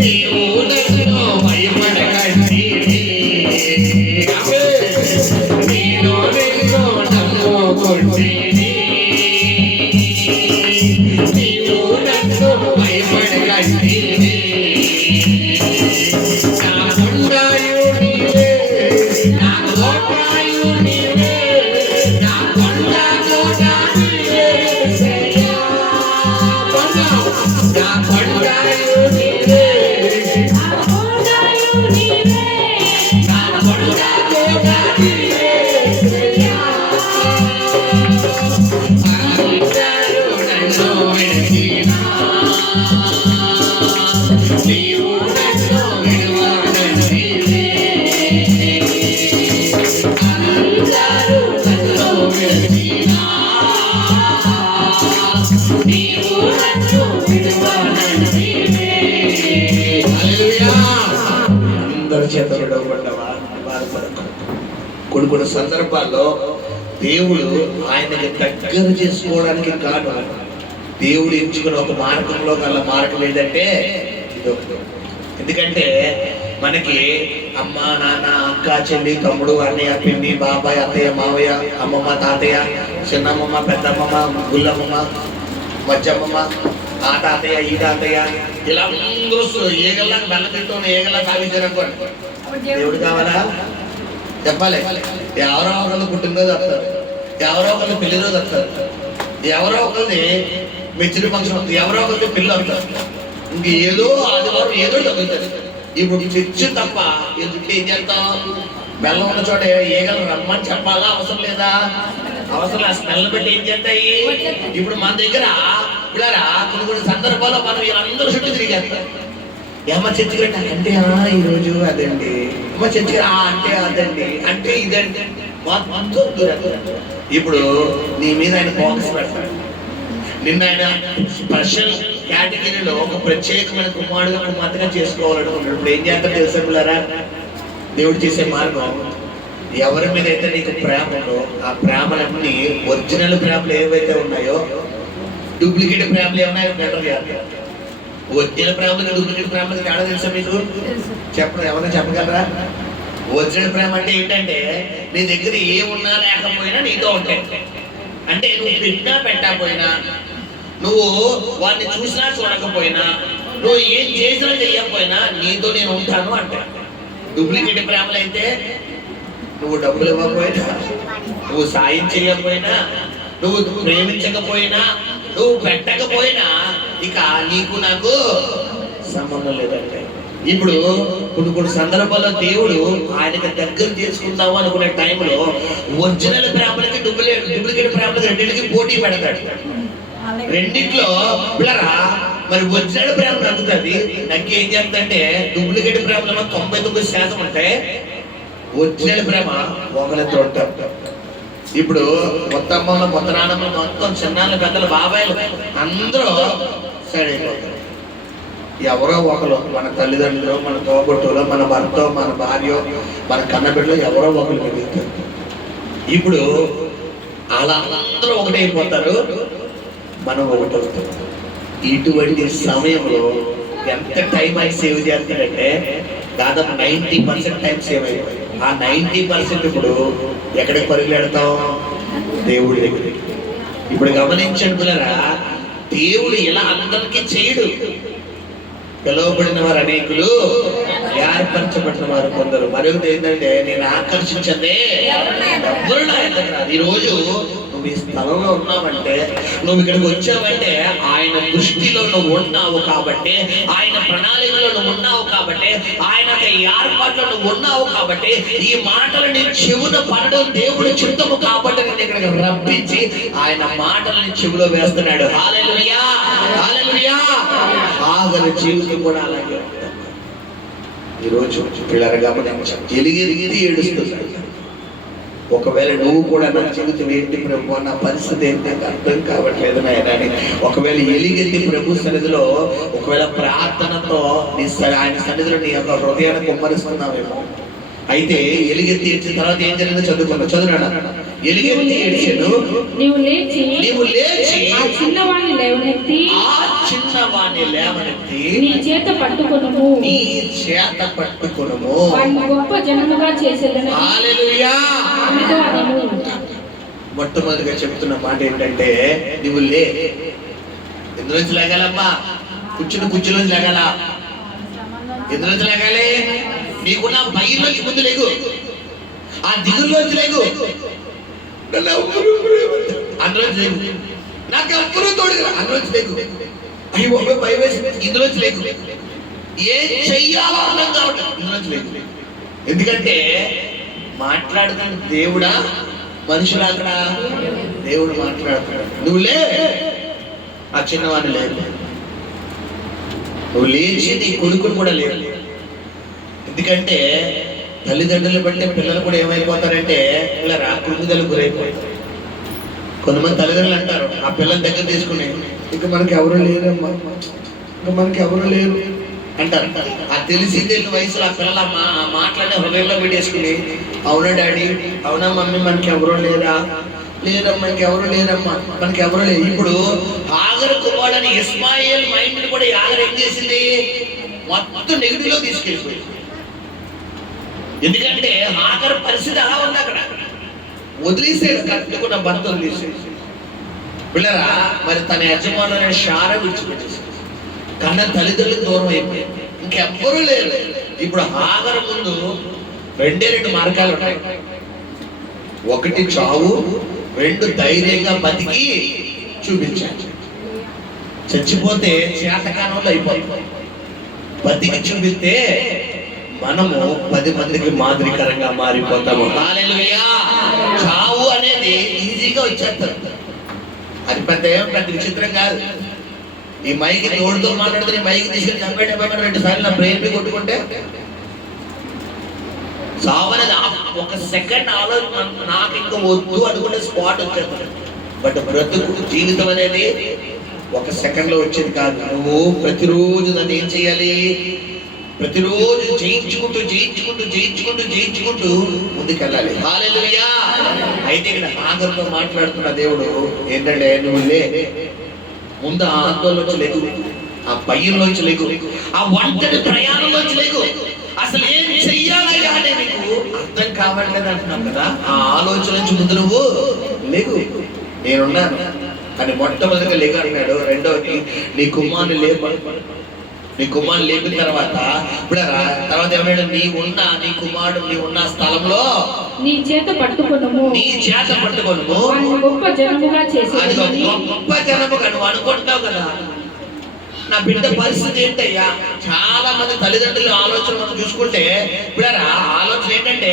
నీవు నన్ను భయపడకంటివి. నేను నిన్ను నమ్ముకుంటిని, నీవు నన్ను భయపడకంటివి. నా కొండయు నీవే, నా కోటయు నీవే, నా కొండ కోట నీవే, నా కొండయు నీవే, నా కొండయు నీవే, నా కొండ కోట నీవే. అందరూ నన్ను విడిచినా, నీవు నన్ను విడువనంటివే. అందరూ నన్ను విడిచినా, నీవు నన్ను విడువనంటివే. హల్లెలూయా. అందరి చేత విడవబడ్డవా? బాధపడకు. కొన్ని సందర్భాల్లో దేవుడు ఆయనకి దగ్గర చేసుకోవడానికి కాదు, దేవుడు ఎంచుకున్న ఒక మార్గంలో గల మార్గం ఏంటంటే ఇదొకటి. ఎందుకంటే మనకి అమ్మ, నాన్న, అక్క, చెల్లి, తమ్ముడు, అన్నయ్య, పిన్ని, బాబాయ్, అత్తయ్య, మావయ్య, అమ్మమ్మ, తాతయ్య, చిన్నమ్మమ్మ, పెద్దమ్మమ్మ, గుల్లమ్మమ్మ, మధ్యమ్మమ్మ, ఆ తాతయ్య, ఈ తాతయ్య, ఇలా అందరూ ఏగల్లా బెల్లతితో ఏగల్లా సాగించారనుకోండి. దేవుడు కావాలా? చెప్పాలి. ఎవరో ఒకళ్ళు పుట్టినరోజు వస్తారు, ఎవరో ఒకళ్ళు పెళ్లి రోజు వస్తారు, ఎవరో ఒకరిది మెచ్యూరి ఫంక్షన్, ఎవరో ఒకరిది పిల్లలు వస్తారు, ఇంక ఏదో ఆదివారం ఏదో తగ్గుతుంది. ఇప్పుడు చర్చి తప్ప ఎందుకు ఏం చేస్తాం? బెల్లం ఉన్న చోట ఏగలు రమ్మని చెప్పాలా? అవసరం లేదా? అవసరం. ఆ స్మెల్ బట్టి ఏం చేస్తాయి? ఇప్పుడు మన దగ్గర పిల్లరా కొన్ని సందర్భాల్లో మనం వీళ్ళందరూ చుట్టూ తిరిగేస్తాం. ఏమో చర్చి కట్టా అంటే ఈరోజు అదండి, అమ్మ చర్చి అంటే అదండి, అంటే ఇదండి. ఇప్పుడు నీ మీద ఆయన ఫోకస్ పెడతాడు. నిన్న ఆయన స్పెషల్ కేటగిరీలో ఒక ప్రత్యేకమైన కుమారుడుగా కుమార్తెగా చేసుకోవాలనుకున్నాడు. ఇప్పుడు ఏం చేస్తాడు తెలుసా పిల్లరా? దేవుడు చేసే మార్గం, ఎవరి మీద అయితే నీకు ప్రేమ ఉందో ఆ ప్రేమలన్నీ ఒరిజినల్ ప్రేమలు ఏవైతే ఉన్నాయో, డూప్లికేట్ ప్రేమలు ఏమన్నాయో బెటర్ చేస్తారు. ఒరిజినల్ ప్రేమలకు డూప్లికేట్ ప్రేమలకు తేడా తెలుసా మీకు? చెప్పడం ఎవరైనా చెప్పగలరా? ఒరిజినల్ ప్రేమ అంటే ఏంటంటే నీ దగ్గర ఏమున్నా లేకపోయినా నీతో ఉంటాయి. అంటే నువ్వు పెట్టినా పెట్టకపోయినా, నువ్వు వాడిని చూసినా చూడకపోయినా, నువ్వు ఏం చేసినా చెయ్యకపోయినా నీతో నేను ఉంటాను అంటే. డూప్లికేట్ ప్రేమలు అయితే నువ్వు డబ్బులు ఇవ్వకపోయినా, నువ్వు సాయం చేయకపోయినా, నువ్వు ప్రేమించకపోయినా, నువ్వు పెట్టకపోయినా ఇక నీకు నాకు సంబంధం లేదంటే. ఇప్పుడు కొన్ని సందర్భాల్లో దేవుడు ఆయనకి దగ్గర చేసుకుందాము అనుకునే టైంలో ఒరిజినల్ ప్రేమలకి డూప్లికేట్ ప్రేమలకి రెండింటికి పోటీ పెడతాడు. రెండిట్లో పిల్లరా మరి ఒరిజినల్ ప్రేమ తగ్గుతుంది. నాకు ఏం చేస్తుందంటే డూప్లికేట్ ప్రేమలో 99% ఉంటాయి, ఒరిజినల్ ప్రేమ ఒకరితో ఉంటాం. ఇప్పుడు మొత్తం అమ్మమ్మ, మొత్తం నాన్నమ్మ, మొత్తం చిన్నాళ్ళు, పెద్దలు, బాబాయిలు అందరూ సైడ్ అయిపోతారు. ఎవరో ఒకరు మన తల్లిదండ్రులు, మన తోబుట్టులో, మన భర్త, మన భార్య, మన కన్నబిడ్డలో ఎవరో ఒకరు మిగులుతారు. ఇప్పుడు అలా అందరూ ఒకటైపోతారు, మనం ఒకటవుతాం. ఇటువంటి సమయంలో ఎంత టైం అయి సేవ్ చేస్తాడంటే దాదాపు 90% టైం సేవ్ అయిపోయింది. ఆ 90% ఇప్పుడు ఎక్కడికి పరిగెడతాం? దేవుడి దగ్గరికి. ఇప్పుడు గమనించండి పిల్లరా, దేవుడు ఇలా అందరికీ చేయడు. పిలువబడిన వారు అనేకులు, ఏర్పరచబడిన వారు కొందరు. మరొకటి ఏంటంటే నేను ఆకర్షించదే ఎవరు నా దగ్గర రాదు. ఈరోజు నువ్వు ఈ స్థలంలో ఉన్నావంటే, నువ్వు ఇక్కడికి వచ్చావంటే ఆయన దృష్టిలో నువ్వు ఉన్నావు కాబట్టి, ఆయన ప్రణాళికలో నువ్వు ఉన్నావు కాబట్టి, ఆయన ఏర్పాట్లో నువ్వు ఉన్నావు కాబట్టి, ఈ మాటలు నీ చెవున పడడం దేవుడి చిత్తము కాబట్టి నేను ఇక్కడికి రప్పించి ఆయన మాటలని చెవులో వేస్తున్నాడు. హల్లెలూయా, హల్లెలూయా. ఆగని జీవితం కూడా అలాగే ఉంటుంది. ఈరోజు పిల్లలు గమనించండి, ఎలిగి ఏడుస్తున్నాడు. ఒకవేళ నువ్వు కూడా నా జీవితం ఏంటి ప్రభు, నా పరిస్థితి ఏంటి, నాకు అర్థం కావట్లేదు నాయన, ఒకవేళ ఎలిగెత్తి ప్రభు సన్నిధిలో ఒకవేళ ప్రార్థనతో ఆయన సన్నిధిలో నీ యొక్క హృదయాన్ని కుమ్మరిస్తున్నావేమో. అయితే ఎలిగెత్తి ఏడ్చిన తర్వాత ఏం జరిగిందో చదువునా. ఎలిగెత్తి ఏడ్చాడు, నీవు లేచి ఆ చిన్నవాణ్ణి లేవనెత్తి నీ చేత పట్టుకొనుము, వారిని గొప్ప జనముగా చేసేదను. హల్లెలూయా. మొట్టమొదటిగా చెప్తున్న మాట ఏంటంటే నువ్వు లే. ఎందులోంచి లేగాలమ్మా? కుర్చీలోంచి లేగాల. ఎందులోంచి లేగాలి? నీకున్న భయంలోంచి ముందు లేగు, ఆ దిగుల్లోంచి లేగు, అందులోంచి లేగు, నాకు ఎవ్వరూ తోడు అందులోంచి లేగు, అయ్యో భయం వేసి ఇందులోంచి లేగు, ఏం చెయ్యాలో అర్థం కావట్లేదు ఇందులోంచి లేగు. ఎందుకంటే మాట్లాడుతున్న దేవుడా మనుషులు? అక్కడ దేవుడు మాట్లాడుతున్నాడు. నువ్వు లే, ఆ చిన్నవాడిని లేదు, నువ్వు లేచి నీ కొడుకును కూడా లేదు. ఎందుకంటే తల్లిదండ్రులు బట్టి పిల్లలు కూడా ఏమైపోతారంటే ఇలా కృంగుదలకు గురైపోతారు. కొంతమంది తల్లిదండ్రులు అంటారు ఆ పిల్లల దగ్గర తీసుకుని, ఇక మనకి ఎవరు లేరమ్మా, ఇక మనకి ఎవరు లేరు అంటారు. ఆ తెలిసి తెలియని వయసులో ఆ పిల్లలు మాట్లాడే హృదయంలో పెట్టేసుకుని, అవునా డాడీ, అవునా మమ్మీ, మనకి ఎవరో లేరా? లేరమ్మా, ఇంకెవరు లేరమ్మా, మనకి ఎవరు లేదు. ఇప్పుడు ఆగరు కుమారుడని ఇస్మాయిల్ మైండ్ కూడా ఆగరు ఏం చేసింది? మొత్తం నెగిటివ్ లో తీసుకెళ్ళిపోయింది. ఎందుకంటే ఆఖరి పరిస్థితి అలా ఉంది. అక్కడ వదిలేసేది, కట్టుకున్న భర్త వదిలేసేది. పిల్లరా మరి తన యజమానులైన శార విడిచిపెట్టేసి కన్న తల్లిదండ్రులకు దూరం అయిపోయింది, ఇంకెవ్వరూ లేరు. ఇప్పుడు ఆఖరి ముందు రెండు మార్గాలు ఉన్నాయి. ఒకటి చావు, రెండు ధైర్యంగా బతికి చూపించాలి. చచ్చిపోతే చేతకాలంలో అయిపోతుంది. బతికి చూపిస్తే మనము 10 మందికి మాదిరికరంగా మారిపోతాము. హల్లెలూయా. చావు అనేది ఈజీగా వచ్చేస్తుంది. అది పెద్ద విచిత్రం కాదు. ఈ మైకి తోడుతో మాట్లాడితే మైకి తీసుకెళ్ళి చంపేట 2 సార్లు నా బ్రెయిన్ మీద కొట్టుకుంటే చావు అనేది ఒక సెకండ్ ఆలోచన, నాకు ఇంకా వద్దు అనుకునే స్పాట్ వచ్చేస్తుంది. బట్ బ్రతుకు జీవితం అనేది ఒక సెకండ్ లో వచ్చేది కాదు. నువ్వు ప్రతిరోజు దాన్ని ఏం చేయాలి? ప్రతిరోజు జయించుకుంటూ ముందుకెళ్ళాలి. హల్లెలూయా. అయితే ఇక్కడ హాగరుతో మాట్లాడుతున్న దేవుడు ఏంటంటే, నువ్వు ముందు ఆ ఆందోళనలోంచి లేకు, ఆ భయంలోంచి లేకు, ఆ ఒంటరి ప్రయాణంలోంచి లేకు. అసలు ఏం చెయ్యాలి అని నీకు అర్థం కావట్లేదు అంటున్నాం కదా. ఆ ఆలోచన నుంచి ముందు నువ్వు లేకు, నేనున్నాను అని మొట్టమొదటిగా లేక అన్నాడు. రెండవది, నీ కుమారుని లేపిన తర్వాత ఏమన్నాడు? నీ కుమారుడు నీ ఉన్న స్థలంలో నీ చేత పట్టుకొనుము, గొప్ప జనముగా నువ్వు అనుకుంటావు కదా. నా బిడ్డ పరిస్థితి ఏంటయ్యా? చాలా మంది తల్లిదండ్రుల ఆలోచన మనం చూసుకుంటే ఆలోచన ఏంటంటే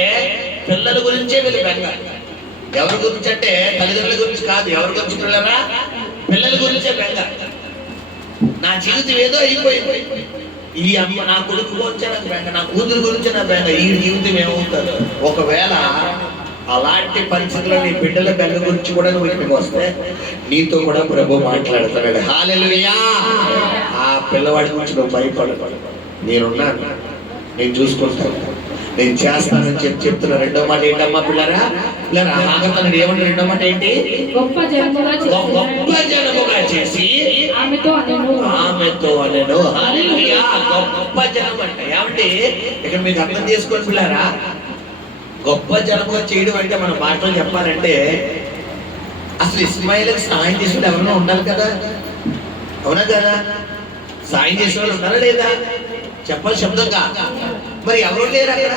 పిల్లల గురించే వీళ్ళు బెంగ. ఎవరి గురించి అంటే తల్లిదండ్రుల గురించి కాదు. ఎవరి గురించి పిల్లల గురించే బెంగ. నా జీవితం ఏదో అయిపోయింది, ఈ అమ్మ నా కొడుకు గురించే నాకు బెంగ, నా కూతురు గురించి నా బెంగ, ఈ జీవితం ఏమవుతుంది? ఒకవేళ అలాంటి పరిస్థితుల్లో నీ బిడ్డల బెంగ గురించి కూడా నువ్వు ఇక్కడికి వస్తే నీతో కూడా ప్రభు మాట్లాడుతున్నాడు. హల్లెలూయా. ఆ పిల్లవాడి గురించి నువ్వు భయపడకు, నేనున్నాను, నేను చూసుకుంటాను, నేను చేస్తానని చెప్తున్నా. రెండో మాట ఏంటమ్మా పిల్లరా? ఆగతాను ఏమంటే రెండో మాట ఏంటి? గొప్ప జనముగా చేసి ఆమెతో అనెను. హల్లెలూయా. గొప్ప జనం అంటే ఏమంటే ఇక్కడ మీకు అర్థం చేసుకోండి పిల్లరా. గొప్ప జనముగా చేయడం అంటే మన మాటలో చెప్పాలంటే అసలు ఇస్మాయిల్కి సాయం చేసిన ఎవరైనా ఉండాలి కదా. అవునా కదా? సాయం చేసిన వాళ్ళు ఉన్నారా లేదా? చెప్పాలి శబ్దంగా. మరి ఎవరు లేరు అక్కడ.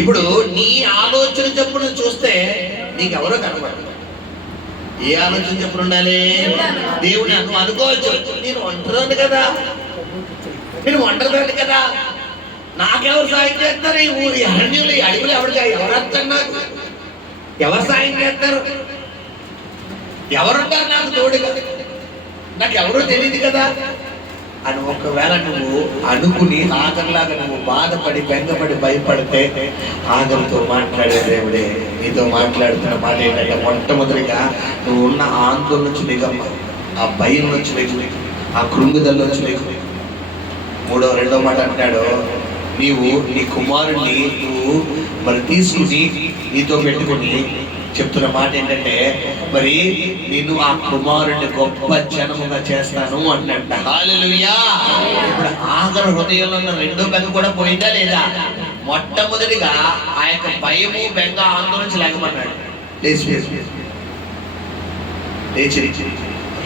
ఇప్పుడు నీ ఆలోచన చెప్పుడు చూస్తే నీకెవరో కనపడదు. ఏ ఆలోచన చెప్పుడు ఉండాలి? దేవుని నువ్వు అనుకోవచ్చు, నేను ఒంటరిదాన్ని కదా, నాకెవరు సాయం చేస్తారు? ఈ ఊరి అరణ్యులు, ఈ అడవులు ఎవరు వస్తారు? నాకు ఎవరు సాయం చేస్తారు? ఎవరుంటారు నాకు తోడుగా? నాకు ఎవరో తెలియదు కదా అని ఒకవేళ నువ్వు అనుకుని ఆగర్లాగా నువ్వు బాధపడి బెంగపడి భయపడితే ఆగర్తో మాట్లాడే దేవుడే నీతో మాట్లాడుతున్న మాట ఏంటంటే, మొట్టమొదటిగా నువ్వు ఉన్న ఆందోళన నుంచి లేకమ్మ, ఆ భయం నుంచి లేకు, ఆ కృంగుదల నుంచి లేకు. రెండో మాట అంటాడు, నీవు నీ కుమారుణ్ణి నువ్వు మరి తీసుకుని నీతో పెట్టుకుని చెప్తున్న మాట ఏంటంటే, మరి నేను ఆ కుమారుడిని గొప్ప జనముగా చేస్తాను అన్నట్ట. హల్లెలూయా. ఇప్పుడు ఆగరు హృదయంలో ఉన్న రెండో బెంగ కూడా పోయిందా లేదా? మొట్టమొదటిగా ఆ యొక్క భయము బెంగ ఆందోళన లేకమన్నాడు, లేచి.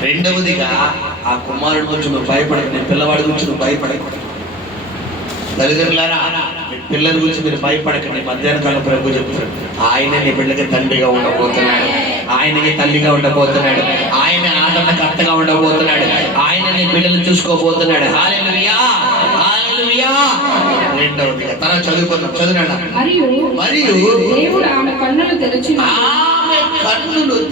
రెండవదిగా ఆ కుమారుడి గురించి నువ్వు భయపడకు, నీ పిల్లవాడి గురించి నువ్వు భయపడకు. తల్లిదండ్రులారా, మీ పిల్లల గురించి మీరు భయపడకండి. మధ్యాహ్న కాలం ప్రభు చెప్తాడు, ఆయన నీ బిడ్డకి తండ్రిగా ఉండబోతున్నాడు, ఆయనకి తల్లిగా ఉండబోతున్నాడు, ఆయన ఆదరణకర్తగా ఉండబోతున్నాడు, ఆయన నీ బిడ్డలు చూసుకోబోతున్నాడు. హల్లెలూయా. హల్లెలూయా. రెండవదిగా తన చదువుకున్నాడు. మరియు దేవుడు ఆమె కన్నులు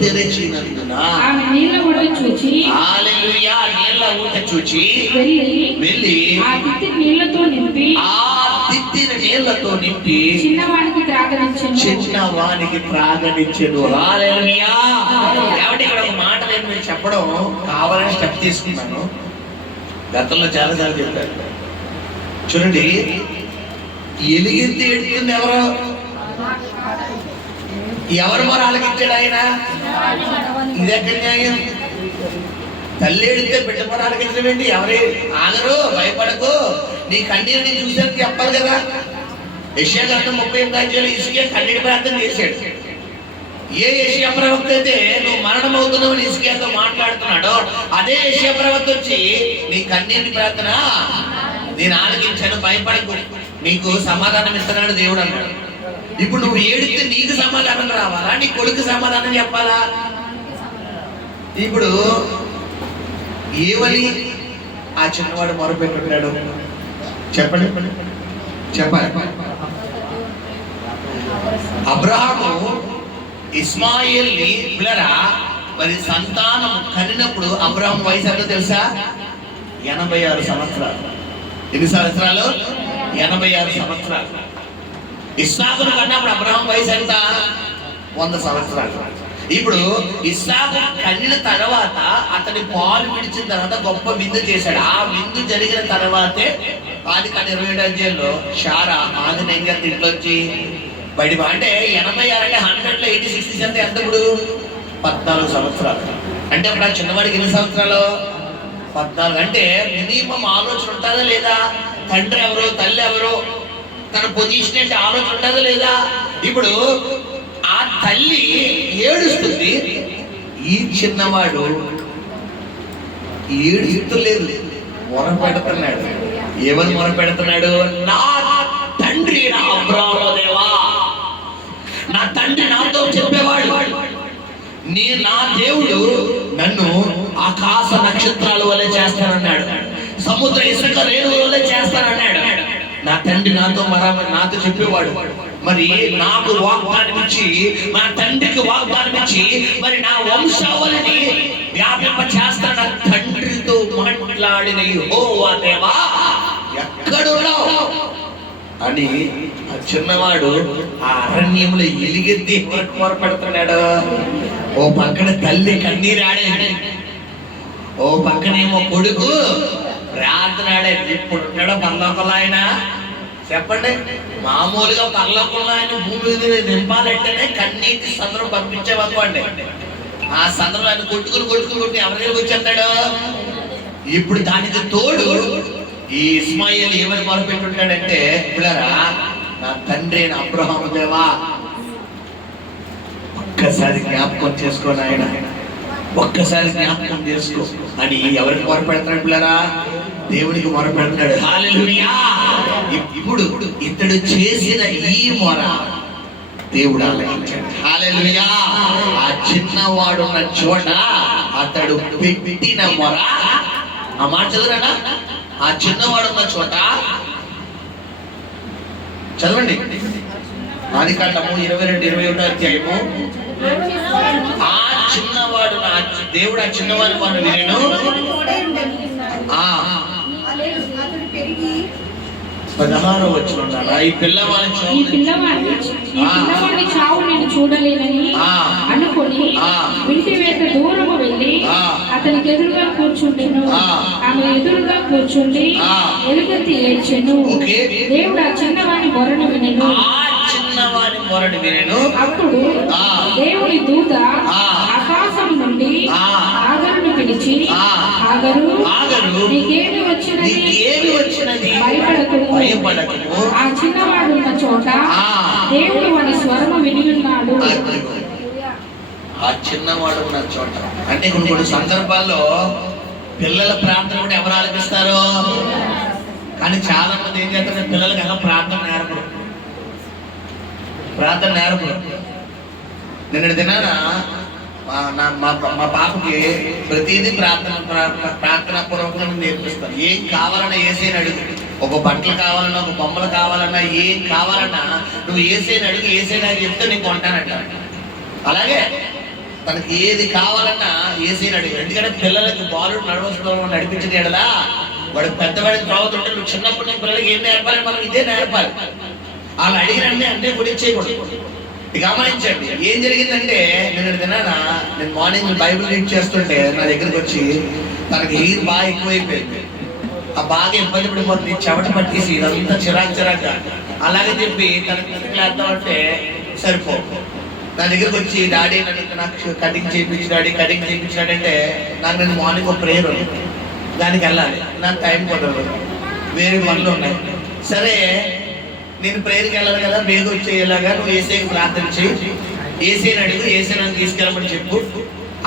తెరచినందున ఆమె నీళ్ళ ఊట చూచి, హల్లెలూయా, నీళ్ళ ఊట చూచి వెళ్ళి ఆ తిత్తిని నీళ్ళతో నింపి చిన్నవానికి త్రాగనిచ్చెను. హల్లెలూయా. కాబట్టి ఇక్కడ ఒక మాట నేను మీరు చెప్పడం కావాలని స్టెప్ తీసుకున్నాను. గతంలో చాలాసార్లు చెప్పారు. చూడండి, ఎలిగింది ఎడుతుంది ఎవరు మరి ఆలకించాడు ఆయన? ఇది ఎక్కడ న్యాయం? తల్లి ఎడితే బిడ్డ మరి ఆలకించడం ఏంటి? ఎవరే ఆగరు, భయపడకు, నీ కన్నీరు నేను చూసాను చెప్పాలి కదా. యెషయా గ్రంథం 38 హిజ్కియా కన్నీటి ప్రార్థన చేశాడు. ఏ యెషయా ప్రవక్త అయితే నువ్వు మరణం అవుతున్నావు హిజ్కియాతో మాట్లాడుతున్నాడో అదే యెషయా ప్రవక్త వచ్చి నీ కన్నీటి ప్రార్థన నేను ఆలకించాను, భయపడకు, నీకు సమాధానం ఇస్తున్నాడు దేవుడు అన్నాడు. ఇప్పుడు నువ్వు ఏడితే నీకు సమాధానం రావాలా, నీ కొడుకు సమాధానం చెప్పాలా? ఇప్పుడు ఏమని ఆ చిన్నవాడు మొరపెట్టున్నాడు చెప్పండి, చెప్పాలి. అబ్రహాము ఇస్మాయిల్ని పిల్లరా మరి సంతానం కనినప్పుడు అబ్రహాం వయసు ఎంత తెలుసా? 86 సంవత్సరాలు. ఎన్ని సంవత్సరాలు? 86 సంవత్సరాలు. ఇస్సాకును కన్నప్పుడు అబ్రహాం వయసు ఎంత? 100 సంవత్సరాలు. ఇప్పుడు ఇస్సాకు కన్నిన తర్వాత అతని పాలు విడిచిన తర్వాత గొప్ప విందు చేశాడు. ఆ విందు జరిగిన తర్వాతే ఆదికాండం 27 అధ్యాయంలో శారా ఆగ్నేయంగా ఇంట్లోంచి బయట అంటే 86 అంటే 100లో 86 అంటే ఎంత? ఇప్పుడు 14 సంవత్సరాలు. అంటే అప్పుడు ఆ చిన్నవాడికి ఎన్ని సంవత్సరాలు? 14. అంటే మినిమం ఆలోచన ఉంటుందా లేదా? తండ్రి ఎవరు, తల్లి ఎవరు, తన పొజిషన్ ఏంటి ఆలోచన ఉంటుందా లేదా? ఇప్పుడు ఆ తల్లి ఏడుస్తుంది, ఈ చిన్నవాడు ఏడుస్తలేదు, మొర పెడుతున్నాడు. ఏమని మొర పెడుతున్నాడు? నా తండ్రి, నా అబ్రాహాము దేవా, నా తండ్రి నాతో చెప్పేవాడు, నా దేవుడు నన్ను ఆకాశ నక్షత్రాల వలె చేస్తానన్నాడు, సముద్ర ఇసుక రేణువుల వలె చేస్తానన్నాడు. నా తండ్రి నాతో చెప్పేవాడు, మరి నాకు వాగ్దానం ఇచ్చి, నా తండ్రికి వాగ్దానం ఇచ్చి, మరి నా వంశావళిని వ్యాపింప చేస్తాను. నా తండ్రితో మాట్లాడిన యెహోవా దేవా ఎక్కడున్నావు అని ఆ చిన్నవాడు ఆ అరణ్యంలో ఎలిగెత్తి మొరపెడుతున్నాడు. ఓ పక్కన తల్లి కన్నీరాడే, ఓ పక్కనేమో కొడుకు ప్రార్థనాడే. ఇప్పుడు ఉన్నాడు పరలోకంలో ఆయన? చెప్పండి. మామూలుగా పరలోకంలో ఆయన భూమి మీద నింపాలంటేనే కన్నీటి సందర్భం పంపించేవనుకోండి. ఆ సందర్భం ఆయన కొట్టుకుని ఎవరి వచ్చేస్తాడు? ఇప్పుడు దానికి తోడు ఈ ఇస్మాయిల్ ఏమని మొరపెట్టుంటాడంటే, పిల్లరా నా తండ్రి నా అబ్రహాము దేవా ఒక్కసారి జ్ఞాపకం చేసుకో నాయన, ఒక్కసారి జ్ఞాపకం చేసుకో అని ఎవరికి మొరపెడతాడు? పిల్లరా దేవుడికి మొరపెడతాడు. హల్లెలూయా. ఇప్పుడు ఇతడు చేసిన ఈ మొర దేవుడు ఆలకించాడు. హల్లెలూయా. ఆ చిన్నవాడున్న చోట అతడు పెట్టిన మొర, ఆ మాట చదువురా, ఆ చిన్నవాడున్న చోట చదవండి. ఆదికాండము 22-21 అధ్యాయము. ఆ చిన్నవాడు దేవుడు ఆ చిన్నవాడి మాట వినెను. ఈ పిల్లవాడి చావు నేను చూడలేనని అనుకొని ఇంటి వేత దూరము వెళ్ళి అతనికి ఎదురుగా కూర్చుంటెను. ఆమె ఎదురుగా కూర్చుండి ఎలుగెత్తి ఏడ్చెను. దేవుడు ఆ చిన్నవాడి మొరను వినెను. అప్పుడు దేవుని దూత ఆకాశం నుండి ఆగరును పిలిచి, ఆగరు నీకేమి వచ్చినది? భయపడకుము. ఆ చిన్నవాడు ఉన్న చోట దేవుడు వాడి స్వరము విని ఉన్నాడు. ఆ చిన్నవాడు ఉన్న చోట అంటే కొన్ని సందర్భాల్లో పిల్లల ప్రార్థన కూడా ఎవరు ఆలపిస్తారు? కానీ చాలా మంది ఏం చేస్తారు, పిల్లలకి అలా ప్రార్థన నేర్పరు. నిన్న దినాన మా పాపకి ప్రతిదీ ప్రార్థన పూర్వకంగా నేర్పిస్తాను. ఏం కావాలన్నా ఏసైని అడుగు. ఒక బట్టలు కావాలన్నా, ఒక బొమ్మలు కావాలన్నా, ఏం కావాలన్నా నువ్వు ఏసైని అడుగు, ఏసైని అది చెప్తే నీకు కొంటానంట. అలాగే తనకి ఏది కావాలన్నా ఏసైని అడుగు. ఎందుకంటే పిల్లలకి బాలుడు నడవడం నడిపించిన ఎడలా వాడు పెద్దవాడికి త్రావుతుంటే నువ్వు చిన్నప్పుడు నీ పిల్లలకి ఏం నేర్పాలి? మనం ఇదే నేర్పాలి. వాళ్ళు అడిగినంటే అంటే గురించేయకూడదు. గమనించండి ఏం జరిగిందంటే, నేను మార్నింగ్ బైబిల్ రీడ్ చేస్తుంటే నా దగ్గరికి వచ్చి తనకి హెయిర్ బాగా ఎక్కువైపోయింది. ఆ బాగా ఇబ్బంది పడిపోతుంది, చెమట పట్టేసి ఇదంతా చిరాకు. అలాగే చెప్పి తనకి తీసుకెళ్తాం అంటే సరిపో. నా దగ్గరికి వచ్చి డాడీ నాకు కటింగ్ చేయించినాడంటే నాకు నేను మార్నింగ్ ఒక ప్రేయర్ ఉంది, దానికి వెళ్ళాలి, నాకు టైం కుదరదు, వేరే పనులు ఉన్నాయి. సరే నేను ప్రేయర్కి వెళ్ళాలి కదా, బేగ వచ్చేలాగా నువ్వు ఏసైకి ప్రార్థన చేయి, ఏసైని అడుగు, ఏసై నన్ను తీసుకెళ్ళమని చెప్పు,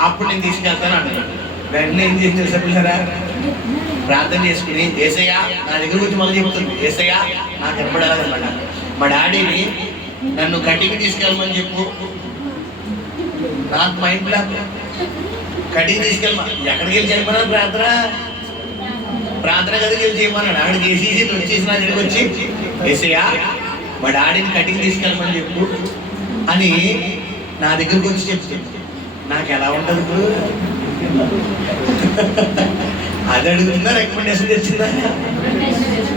అప్పుడు నేను తీసుకెళ్తాను అన్నాడు. వెంటనే ఏం చేసి తెలుసా? ప్రార్థన చేసుకుని యేసయ్యా నా దగ్గర వచ్చి మళ్ళీ చెప్తుంది, యేసయ్యా నాకు కనపడాలన్నమాట. మా డాడీని నన్ను కటింగ్ తీసుకెళ్ళమని చెప్పు. నాకు మైండ్ బ్లాక్. కటింగ్ తీసుకెళ్ళమా, ఎక్కడికి వెళ్ళి చేయమన్నాడు? ప్రార్థన గదికి వెళ్ళి చేయమన్నాడు. అక్కడికి వేసేసి వచ్చేసి నా దగ్గరికి వచ్చి, యేసయ్యా మా డాడీని కటింగ్ తీసుకెళ్ళమని చెప్పు అని నా దగ్గరకు వచ్చి చెప్తుంది. నాకు ఎలా ఉంటుంది ఇప్పుడు? అది అడుగుతుందా, రికమెండేషన్ తెచ్చిందా?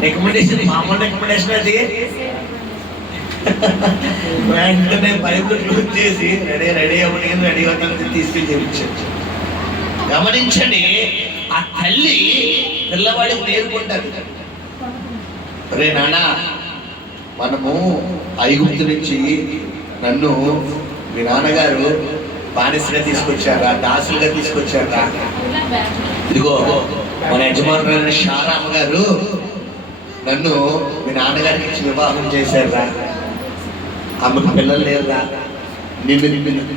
రికమెండేషన్ మామూలు రికమెండేషన్ అది. వెంటనే బైబిల్ క్లోజ్ చేసి రెడీ అవ్వని రెడీ అవుతాను తీసుకెళ్ళి చెప్పించాను. గమనించండి, ఆ తల్లి పిల్లవాడికి నేర్పుకుంటారు, రే నాన్న మనము ఐగుప్తు నుంచి నన్ను మీ నాన్నగారు బానిసగా తీసుకొచ్చారా, దాసులుగా తీసుకొచ్చారా? ఇదిగో మన యజమానురాలైన శారామ గారు నన్ను మీ నాన్నగారికి ఇచ్చి వివాహం చేశారా? ఆమెకు పిల్లలు లేరురా.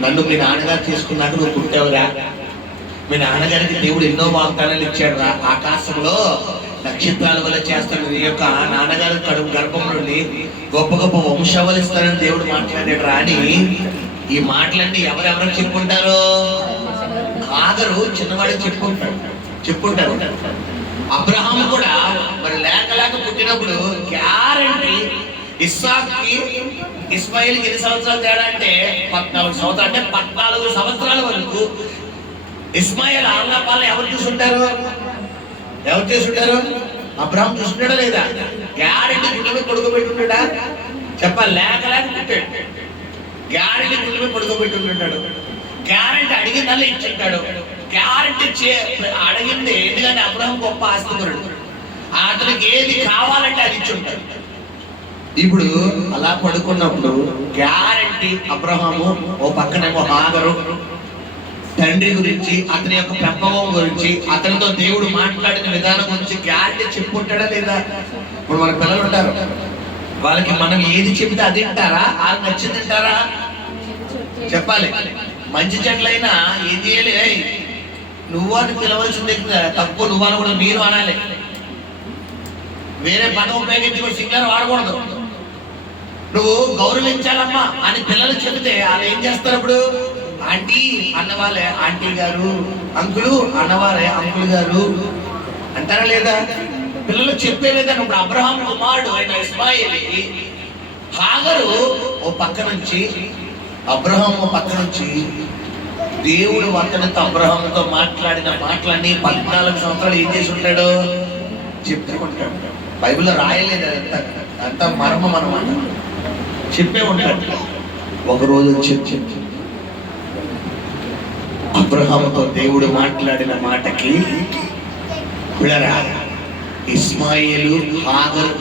నన్ను మీ నాన్నగారు చేసుకున్నాక నువ్వు పుట్టావురా. మీ నాన్నగారికి దేవుడు ఎన్నో వాగ్దానాలు ఇచ్చాడు రా. ఆకాశంలో నక్షత్రాల వల్ల చేస్తాడు, నీ యొక్క నాన్నగారు కడుపు గర్భం నుండి గొప్ప గొప్ప వంశావళి ఇస్తానని దేవుడు మాట్లాడాడు రా అని ఈ మాటలన్నీ ఎవరెవరికి చెప్పుకుంటారు? ఆగరు చిన్నవాడికి చెప్పుకుంటారు. అబ్రహాము కూడా మరి లేక పుట్టినప్పుడు గ్యారంటీ ఇస్సాక్కి ఇస్మాయిల్కి ఎన్ని సంవత్సరాలు తేడా అంటే 14 సంవత్సరాలు. అంటే 14 సంవత్సరాల వరకు ఇస్మాయిల్ ఆల్లాపాలను ఎవరు చూసుంటారు? అబ్రహాం చూసుంటాడా లేదా? గ్యారెంటీ గుండె మీద పడుకోబెట్టుంటాడా? చెప్పాలి, లేక పుట్టాడు. గ్యారెంటీ గుండె మీద పడుకోబెట్టుంటాడు. గ్యారెంటీ అడిగిందల్లా ఇచ్చింటాడు. గ్యారెంటీ అడిగింది ఎందుకంటే అబ్రహాం గొప్ప ఆస్తిపరుడు. అతనికి ఏది కావాలంటే అది ఇచ్చుంటాడు. ఇప్పుడు అలా పడుకున్నప్పుడు గ్యారెంటీ అబ్రహాము ఓ పక్కనేమో హాగరు తండ్రి గురించి, అతని యొక్క పెంపకం గురించి, అతనితో దేవుడు మాట్లాడిన విధానం గురించి గ్యారెంటీ చెప్పుకుంటాడా లేదా? ఇప్పుడు మన పిల్లలు ఉంటారు, వాళ్ళకి మనం ఏది చెప్తే అది తింటారా, అది నచ్చింది తింటారా? చెప్పాలి. మంచి చెట్లైనా ఏం చేయాలి? నువ్వు అని పిలవలసింది తప్పు, నువ్వు అని కూడా మీరు అనాలి. వేరే పదం ఉపయోగించి కూడా సింగర్ వాడకూడదు. నువ్వు గౌరవించాలమ్మా అని పిల్లలు చెబితే వాళ్ళు ఏం చేస్తారు? ఇప్పుడు ఆంటీ అన్నవాళ్ళే ఆంటీ గారు, అంకులు అన్నవారే అంకుల్ గారు అంటారా లేదా? పిల్లలు చెప్పే విధానం. ఇప్పుడు అబ్రహాం కుమారుడు అయిన ఇస్మాయిల్కి హాగరు ఓ పక్క నుంచి, అబ్రహాం ఓ పక్క నుంచి దేవుడు అతనితో అబ్రహాంతో మాట్లాడిన మాటలన్నీ 14 సంవత్సరాలు ఏం చేసి ఉంటాడు? చెప్పుకుంటాడు. బైబిల్లో రాయలేదు అంత మర్మం అన్నమాట. చెప్పే ఉంటాడు. ఒకరోజు చెప్పి అబ్రహాముతో దేవుడు మాట్లాడిన మాటకి పిల్లరా, ఇస్మాయిలు హాగరు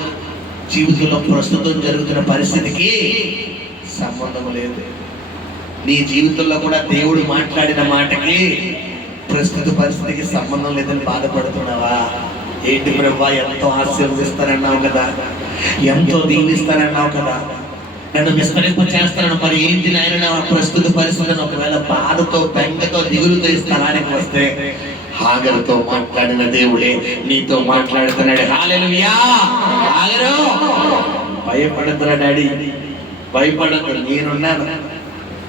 జీవితంలో ప్రస్తుతం జరుగుతున్న పరిస్థితికి సంబంధం లేదు. నీ జీవితంలో కూడా దేవుడు మాట్లాడిన మాటకి ప్రస్తుత పరిస్థితికి సంబంధం లేదని బాధపడుతున్నావా? ఏంటి ప్రభా, ఎంతో ఆశీర్వదిస్తానన్నావు కదా, ఎంతో దీవిస్తానన్నావు కదా, నన్ను విస్తరింప చేస్తాను, మరి ఏంటి నాయన నా ప్రస్తుత పరిస్థితిని ఒకవేళ బాధతో బెంగతో దిగులుతో ఈ స్థలానికి వస్తే హాగరుతో మాట్లాడిన దేవుడే నీతో మాట్లాడుతున్నాడు. హల్లెలూయా. హాగరు భయపడద్దురా డాడీ, భయపడద్దు, నేనున్నాను,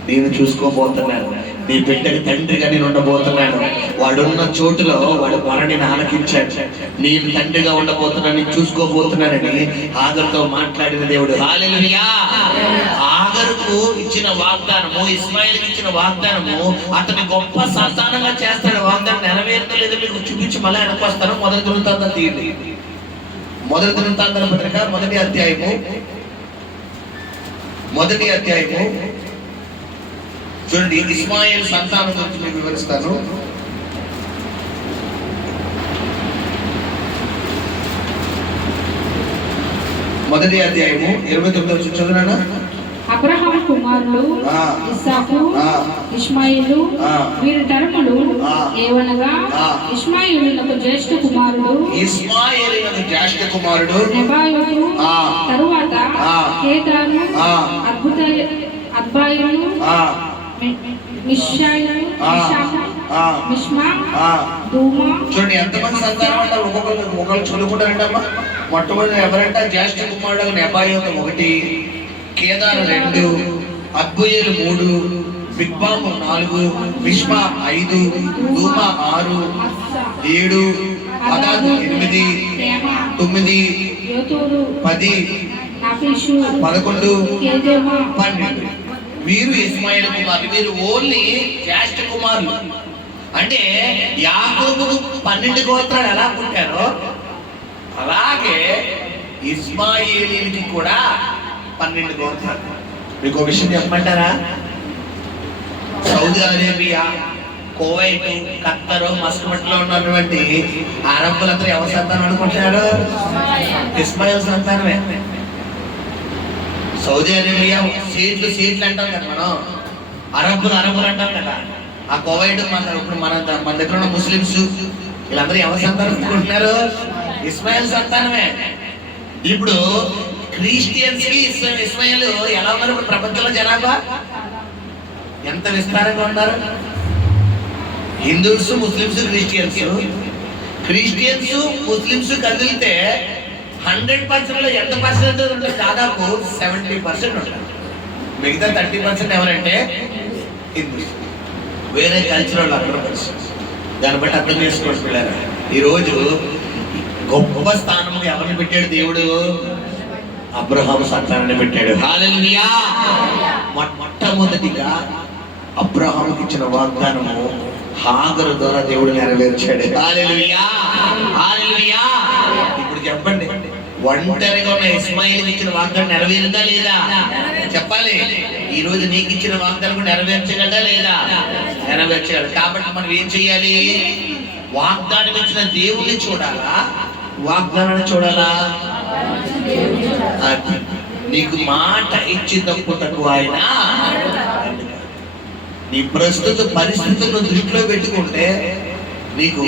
నేను చూసుకోబోతున్నాను, నీ బిడ్డకి తండ్రిగా నేను ఉండబోతున్నాను. వాడున్న చోటులో వాడు మరణి ఆలకించాడు, నేను తండ్రిగా ఉండబోతున్నాను, నేను చూసుకోబోతున్నానని హాగరుతో మాట్లాడిన దేవుడు. హల్లెలూయా. హాగరుకు ఇచ్చిన వాగ్దానము, ఇస్మాయిల్కి ఇచ్చిన వాగ్దానము అతని గొప్ప సంతానంగా చేస్తాడు. వాగ్దానం నెరవేరుతో లేదో మీకు చూపించి మళ్ళీ వెనక్కి వస్తాను. మొదటి దినవృత్తాంతం తీయండి. మొదటి దినవృత్తాంతాల పత్రిక మొదటి అధ్యాయము చూడండి. ఇస్మాయిల్ సంతానం గురించి మీకు వివరిస్తాను. మొదటి అధ్యాయము 29 చదువునా. అబ్రహాము కుమారులు ఇస్సాకు, ఇష్మాయిలు వీరి తరములు ఏవనగా ఇష్మాయిలునకు జ్యేష్ఠ కుమారుడు నెబాయోతు, తరువాత కేదారు, అద్బాయిలు, మిషాయిలు, మిష్మా, దూమా. చూడండి ఎంతమంది సంతానం అంటే ఒకళ్ళు చదువుకుంటారంటమ్మా. మొట్టమొదటి ఎవరంటే జ్యేష్ఠ కుమారుడు నెబాయోతు 1, కేదారు 2, అద్బుయేలు 3, బిగ్బాము 4, మిష్మా 5, దూమా 6, 7, అదాదు 8, 9, 10, 11, 12. వీరు ఇస్మాయిల్ కుమారులు. వీరు ఓన్లీ జ్యేష్ఠ కుమారులు. అంటే యాకోబు 12 గోత్రాలు ఎలా పుట్టారో అలాగే ఇస్మాయిలీకి కూడా 12 గోత్రాలు. మీకు ఒక విషయం చెప్పమంటారా? సౌదీ అరేబియా, కువైట్, ఖత్తరు, మస్కట్లో ఉన్నటువంటి అరబ్బులందరూ ఎవరి సంతానం అనుకుంటున్నారు? ఇస్మాయిల్ సంతానమే. సౌదీ అరేబియా సీట్లు అంటాం కదా మనం, అరబ్బులు అంటాం కదా. ఆ కువైట్ ఇప్పుడు మన దగ్గర ఉన్న ముస్లిమ్స్ వీళ్ళందరూ ఎవరి సంతానం అనుకుంటున్నారు? ఇస్మాయిల్ సంతానమే. ఇప్పుడు క్రిస్టియన్స్ కి ఇస్మాయిల్ ఎలా ఉన్నారు? ఇప్పుడు ప్రపంచంలో జనాభా ఎంత విస్తారంగా ఉన్నారు? హిందూస్, ముస్లిమ్స్, క్రిస్టియన్స్ ముస్లిమ్స్ కదిలితే 100% ఎంత పర్సెంటేజ్ ఉంటుంది? దాదాపు 70% ఉంటుంది. మిగతా 30% ఎవరంటే హిందూస్, వేరే కల్చరల్ అందరూ. దాన్ని బట్టి అర్థం చేసుకోవచ్చు. ఈరోజు గొప్ప స్థానం ఎవరిని పెట్టాడు దేవుడు? అబ్రహాము సంతానాన్ని పెట్టాడు. హల్లెలూయా. మొట్టమొదటిగా అబ్రహాముకి ఇచ్చిన వాగ్దానము హాగరు ద్వారా దేవుడు నెరవేర్చాడు. హల్లెలూయా, హల్లెలూయా. ఇప్పుడు చెప్పండి, ఒంటరిగా ఉన్న ఇస్మాయిల్ ఇచ్చిన వాగ్దానం నెరవేరిందా లేదా? చెప్పాలి. ఈ రోజు నీకు ఇచ్చిన వాగ్దానం నెరవేర్చగలదా లేదా? నెరవేర్చగలడు. కాబట్టి మనం ఏం చెయ్యాలి? వాగ్దానం ఇచ్చిన దేవుణ్ణి చూడాలా, వాగ్దానాన్ని చూడాలా? నీకు మాట ఇచ్చేటప్పుడు ఆయన నీ ప్రస్తుత పరిస్థితులను దృష్టిలో పెట్టుకుంటే నీకు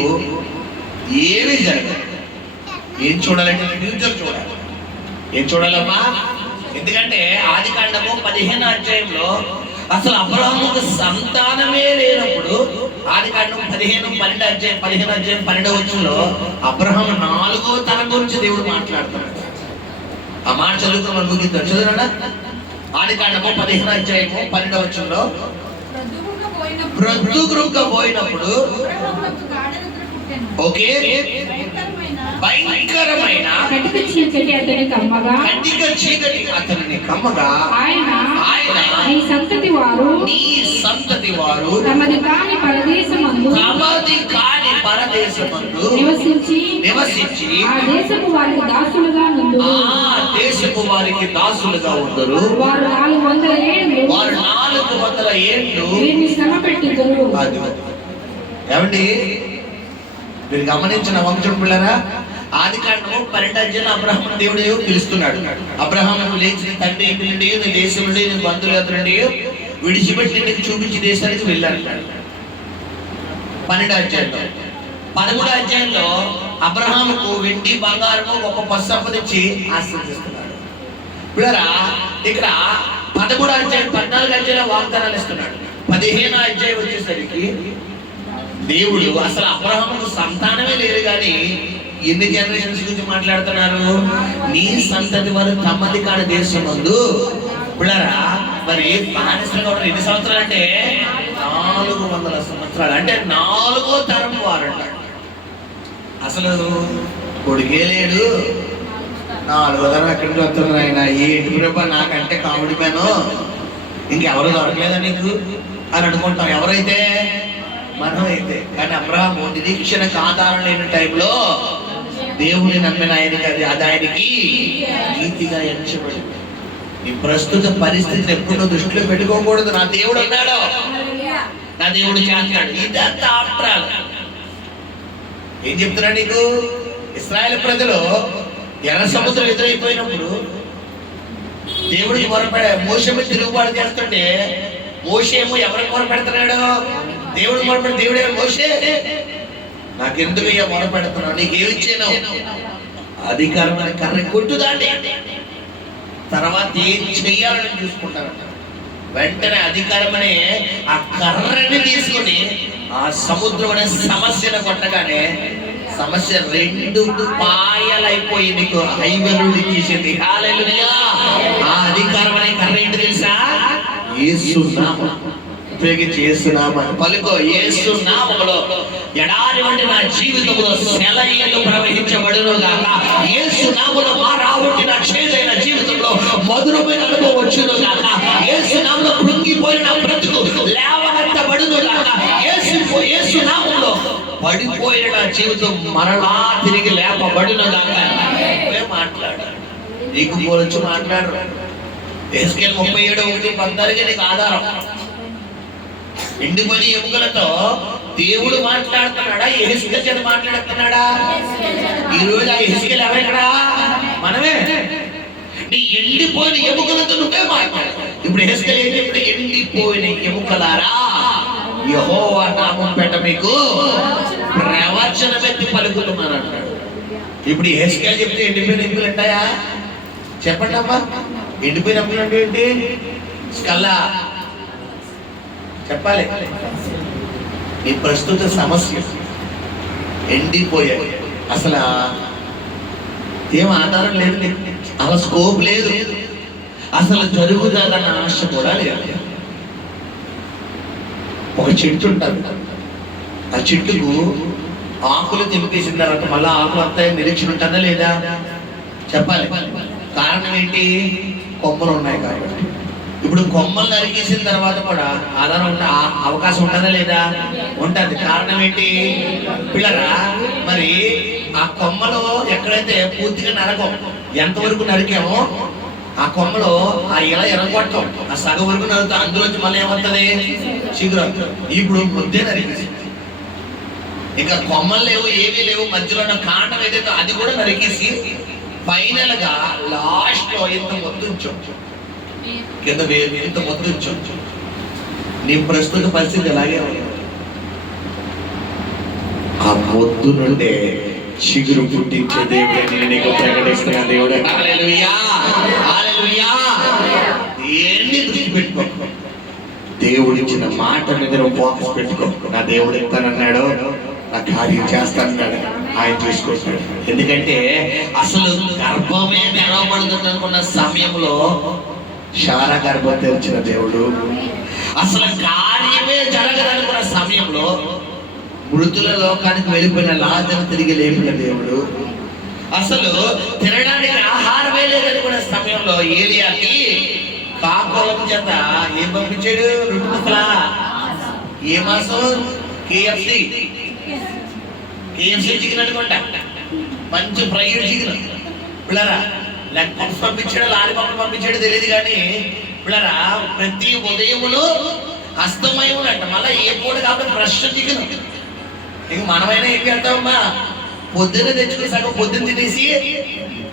ఏమీ జరగదు. ఏం చూడాలంటే ఫ్యూచర్ చూడాలి. ఏం చూడాలమ్మా? ఎందుకంటే ఆదికాండము 15వ అధ్యాయంలో అసలు అబ్రహాముకు సంతానమే లేనప్పుడు, ఆదికాండం 15వ అధ్యాయం 12వ వచనంలో అబ్రహాము 4వ తరం గురించి దేవుడు మాట్లాడుతున్నాడు. ఆ మాట చదువుకుని మనం ముగిద్దాం. చదువునా? ఆదికాండము 15వ అధ్యాయము 12వ వచనంలో పోయినప్పుడు ఓకే, భయంకరమైన కటిక చీకటి అతనిని కమ్మగా ఆయన నీ సంతతి వారు తమది కాని పరదేశమందు నివసించి ఆ దేశపు వారికి దాసులుగా నుండురు. వారు 400 ఏళ్ళు వీరిని శ్రమ పెట్టిందురు. ఏమండి, మీరు గమనించిన వంశం పిల్లరా? ఆదికాండము 12వ అధ్యాయంలో అబ్రహాము దేవుడు పిలుస్తున్నాడు. అబ్రహాము లేచి తండ్రి ఇంటి నుండి, నీ దేశం నుండి, నీ బంధువుల నుండి విడిచిపెట్టి నీకు చూపించి దేశానికి వెళ్ళాడు. 12వ అధ్యాయంలో 13వ అధ్యాయంలో అబ్రహాముకు వెండి, బంగారము, గొప్ప పశు సంపదించి ఆశీర్వదిస్తున్నాడు. పిల్లరా, ఇక్కడ 13వ అధ్యాయం 14వ అధ్యాయంలో వాగ్దానాలు ఇస్తున్నాడు. 15వ అధ్యాయం వచ్చేసరికి దేవుడు అసలు అబ్రహాముకు సంతానమే లేదు, కానీ ఎన్ని జనరేషన్స్ గురించి మాట్లాడుతున్నారు? నీ సంతతి వారు తమది కాని దేశం ముందు. పిల్లరా, మరి బానిసలుగా ఉన్న ఎన్ని సంవత్సరాలు అంటే 400 సంవత్సరాలు. అంటే 4వ తరం వారు అంటాడు. అసలు కొడుకే లేడు, 4వ తరం ఎక్కడికి వస్తున్నారు ఆయన? ఏంటి ప్రభా నాకంటే కామెడీ మ్యాను, ఇంకెవరు దొరకలేదా నీకు అని అనుకుంటాం. ఎవరైతే మనం అయితే. కానీ అబ్రహాము నిరీక్షణకు ఆధారం లేని టైంలో దేవుని నమ్మిన ఆయనకి అది ఆయనకి నీతిగా ఎంచబడింది. ఈ ప్రస్తుత పరిస్థితిని ఎప్పుడు దృష్టిలో పెట్టుకోకూడదు. నా దేవుడు అన్నాడు, నా దేవుడు చేస్తాడు. ఇదంతా ఆప్రాలు. ఏం చెప్తున్నా నీకు? ఇశ్రాయేలు ప్రజలు ఎర్ర సముద్రం ఎదురైపోయినప్పుడు దేవుడికి మొరపెడ మోషే మీద తిరుగుబాటు చేస్తుంటే మోషే ఏమో ఎవరికి మొరపెడుతున్నాడు? దేవుడు మొరపెడు. దేవుడే మోషే నాకెందుకు ఇక మొరపెడుతున్నావు, నీకేమిచ్చాను? అధికారమైన కర్ర కొట్టుదాండి, తర్వాత ఏం చెయ్యాలని చూసుకుంటారంట. వెంటనే అధికారమనే ఆ కర్రని తీసుకుని ఆ సముద్రం అనే సమస్యను కొట్టగానే సమస్య 2 పాయలైపోయి నీకు ఐవెలుడు ఇచ్చేసింది. హల్లెలూయా. ఆ అధికారం అనే కర్ర ఏంటి తెలుసా? యేసు నామం. ఉపయోగించి యేసు నామం పలుకో. యేసు నామములో ఎడారి వంటి నా జీవితంలో సెలయేళ్ళు ప్రవహించబడును గాక. యేసు నామములో మా రాబట్టి నా చేదైన జీవితంలో మధురమైన అనుభవం వచ్చును గాక. యేసు నామములో కృంగిపోయిన నా బ్రతుకు లేవనెత్తబడును గాక. యేసు నామములో పడిపోయిన నా జీవితం మరలా తిరిగి లేపబడును గాక. మాట్లాడు, నీకు గురించి మాట్లాడు. ఎస్కేల్ 37:1-14 నీకు ఆధారం. ఎండిపోయిన ఎముకలతో దేవుడు మాట్లాడుతున్నాడా? యెహెజ్కేలు చేత మాట్లాడుతున్నాడా? ఈ రోజు ఆ యెహెజ్కేలు ఎవరెక్కడా? మనమే. నీ ఎండిపోయిన ఎముకలతో నువ్వే మాట్లాడు. ఇప్పుడు యెహెజ్కేలు ఏం చెప్పాడు? ఎండిపోయిన ఎముకలారా యెహోవా నామం పెట్ట మీకు ప్రవచనమెత్తి పలుకుతున్నాను అంటాడు. ఇప్పుడు యెహెజ్కేలు చెప్తే ఎండిపోయిన ఎముకలు ఉంటాయా? చెప్పండి అమ్మా. ఎండిపోయిన ఎముకలు అంటే ఏంటి? స్కల్లా చెప్పాలి. నీ ప్రస్తుత సమస్య ఎండిపోయాయి. అసలు ఏం ఆధారం లేదు, అసలు స్కోప్ లేదు, అసలు జరుగుతుందన్న ఆశ కూడా లేదు. ఒక చెట్టు ఉంటుంది, ఆ చెట్టుకు ఆకులు తెంపేసిన తర్వాత మళ్ళీ ఆకులు వస్తాయని నిరీక్షణ ఉంటుందా లేదా? చెప్పాలి. కారణం ఏంటి? కొమ్మలు ఉన్నాయి కాబట్టి. ఇప్పుడు కొమ్మలు నరికేసిన తర్వాత కూడా ఆధారం అవకాశం ఉంటుందా లేదా? ఉంటుంది. కారణం ఏంటి? పిల్లరా, మరి ఆ కొమ్మలో ఎక్కడైతే పూర్తిగా నరకం, ఎంతవరకు నరికామో ఆ కొమ్మలో ఆ ఇలా ఎరగొట్టం, ఆ సగం వరకు నరుకుతాం. అందులోంచి మళ్ళీ ఏమవుతుంది? చిగురు. ఇప్పుడు ముద్దే నరికేసి ఇంకా కొమ్మలు లేవు, ఏమీ లేవు, మధ్యలో ఉన్న కాండం ఏదైతే అది కూడా నరికేసి ఫైనల్ గా లాస్ట్ లో ఇంత మొత్తం కింద ఇంత మొత్తం నీ ప్రస్తుత పరిస్థితి ఎలాగే ఉంది. ఆ మొద్దు నుండే చిగురు పుట్టించే దేవుడిని నీకు ప్రకటిస్తున్న దేవుడు. హల్లెలూయా, హల్లెలూయా. దేన్ని దృష్టి పెట్టుకో, దేవుడిచ్చిన మాట మీద నువ్వు ఫోకస్ పెట్టుకో. నా దేవుడు ఇస్తానన్నాడు, నా కార్యం చేస్తానన్నాడు, ఆయన చూసుకుంటాడు. ఎందుకంటే అసలు గర్భమే తెరవబడుతుంది అనుకున్న సమయంలో శారా గర్భం తెరిచిన దేవుడు, అసలు కార్యమే జరగదనుకున్న సమయంలో మృతుల లోకానికి వెళ్ళిపోయిన లాజరును తిరిగి లేపిన దేవుడు, అసలు తినడానికి ఆహారమే లేదనుకున్న సమయంలో ఏలియాకి కాకోలం చేత ఏం పంపించాడు? రొట్టె ముక్కలా. ఏ మాసం? KFC చికెన్ అనుకుంటా, మంచి ఫ్రైడ్ చికెన్. పిల్లరా లెగ్ పప్స్ పంపించాడు, లాలిపప్పు పంపించాడు తెలియదు కానీ పిల్లరా ప్రతి ఉదయములు అస్తమయములు అంట. మళ్ళీ ఏ పూట కాబట్టి ఫ్రెష్ చికెన్. ఇంక మనమైనా ఏం చేస్తామమ్మా? పొద్దున్న తెచ్చుకుని సగం పొద్దున్న తినేసి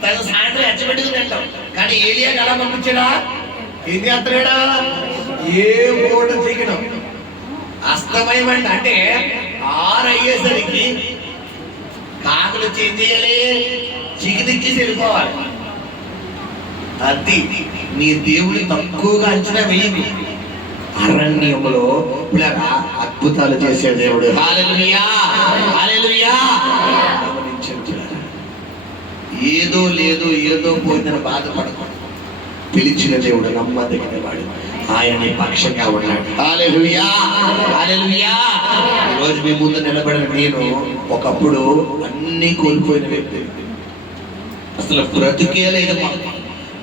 సగం సాయంత్రం ఎచ్చబెట్టుకుని తింటాం. కానీ ఏలియాకి ఎలా పంపించాడా? ఏం చేస్తాడా? ఏ పూట చికెన్ అస్తమయం అంటే 6 అయ్యేసరికి కాకులు వచ్చి ఏం చేయాలి? చికెన్ ఇచ్చేసి వెళ్ళిపోవాలి. అది నీ దేవుని తక్కువగా అంచనా వేయదు. అరణ్యములో పిల్లగా అద్భుతాలు చేసే దేవుడు. హల్లెలూయా, హల్లెలూయా. ఏదో లేదు, ఏదో పోయిందని బాధపడకూడదు. పిలిచిన దేవుడు నమ్మదగిన వాడు, ఆయన పక్షంగా ఉన్నాడు. హల్లెలూయా, హల్లెలూయా. ఈరోజు మీ ముందు నిలబడిన నేను ఒకప్పుడు అన్ని కోల్పోయిన వ్యక్తి. అసలు బ్రతుకే లేదు,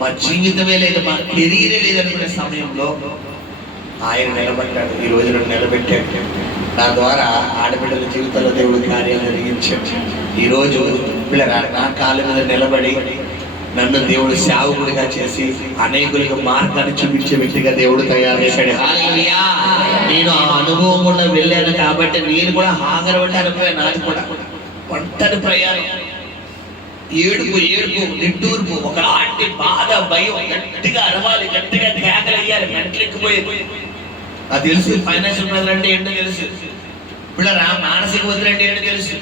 మా జీవితమే లేదు, మా కెరీరే లేదనుకునే సమయంలో ఆయన నిలబడ్డాడు. ఈ రోజు నన్ను నిలబెట్టాడు. నా ద్వారా ఆడబిడ్డల జీవితంలో దేవుడు కార్యాలు జరిగించాడు. ఈరోజు పిల్లరా నా కాళ్ళ మీద నిలబడి నన్ను దేవుడు సేవకుడిగా చేసి అనేకులకు మార్గాన్ని చూపించే వ్యక్తిగా దేవుడు తయారు చేశాడు. హల్లెలూయా. నేను ఆ అనుభవం కూడా వెళ్ళాను కాబట్టి నేను కూడా హాగర్ వంటి అనుభవం. నాది కూడా ఒంటరి ప్రయాణం, ఏడుపు నిట్టూర్పు, ఒకలాంటి బాధ, భయం, గట్టిగా అరవాలి, గట్టిగా కేకలు వేయాలి, మెంటలు ఎక్కిపోయేది. అది తెలుసు. ఫైనాన్షియల్ ప్రెజర్ అంటే ఏంటో తెలుసు. పిల్లరా మానసిక ఒత్తిడి అంటే ఏంటో తెలుసు.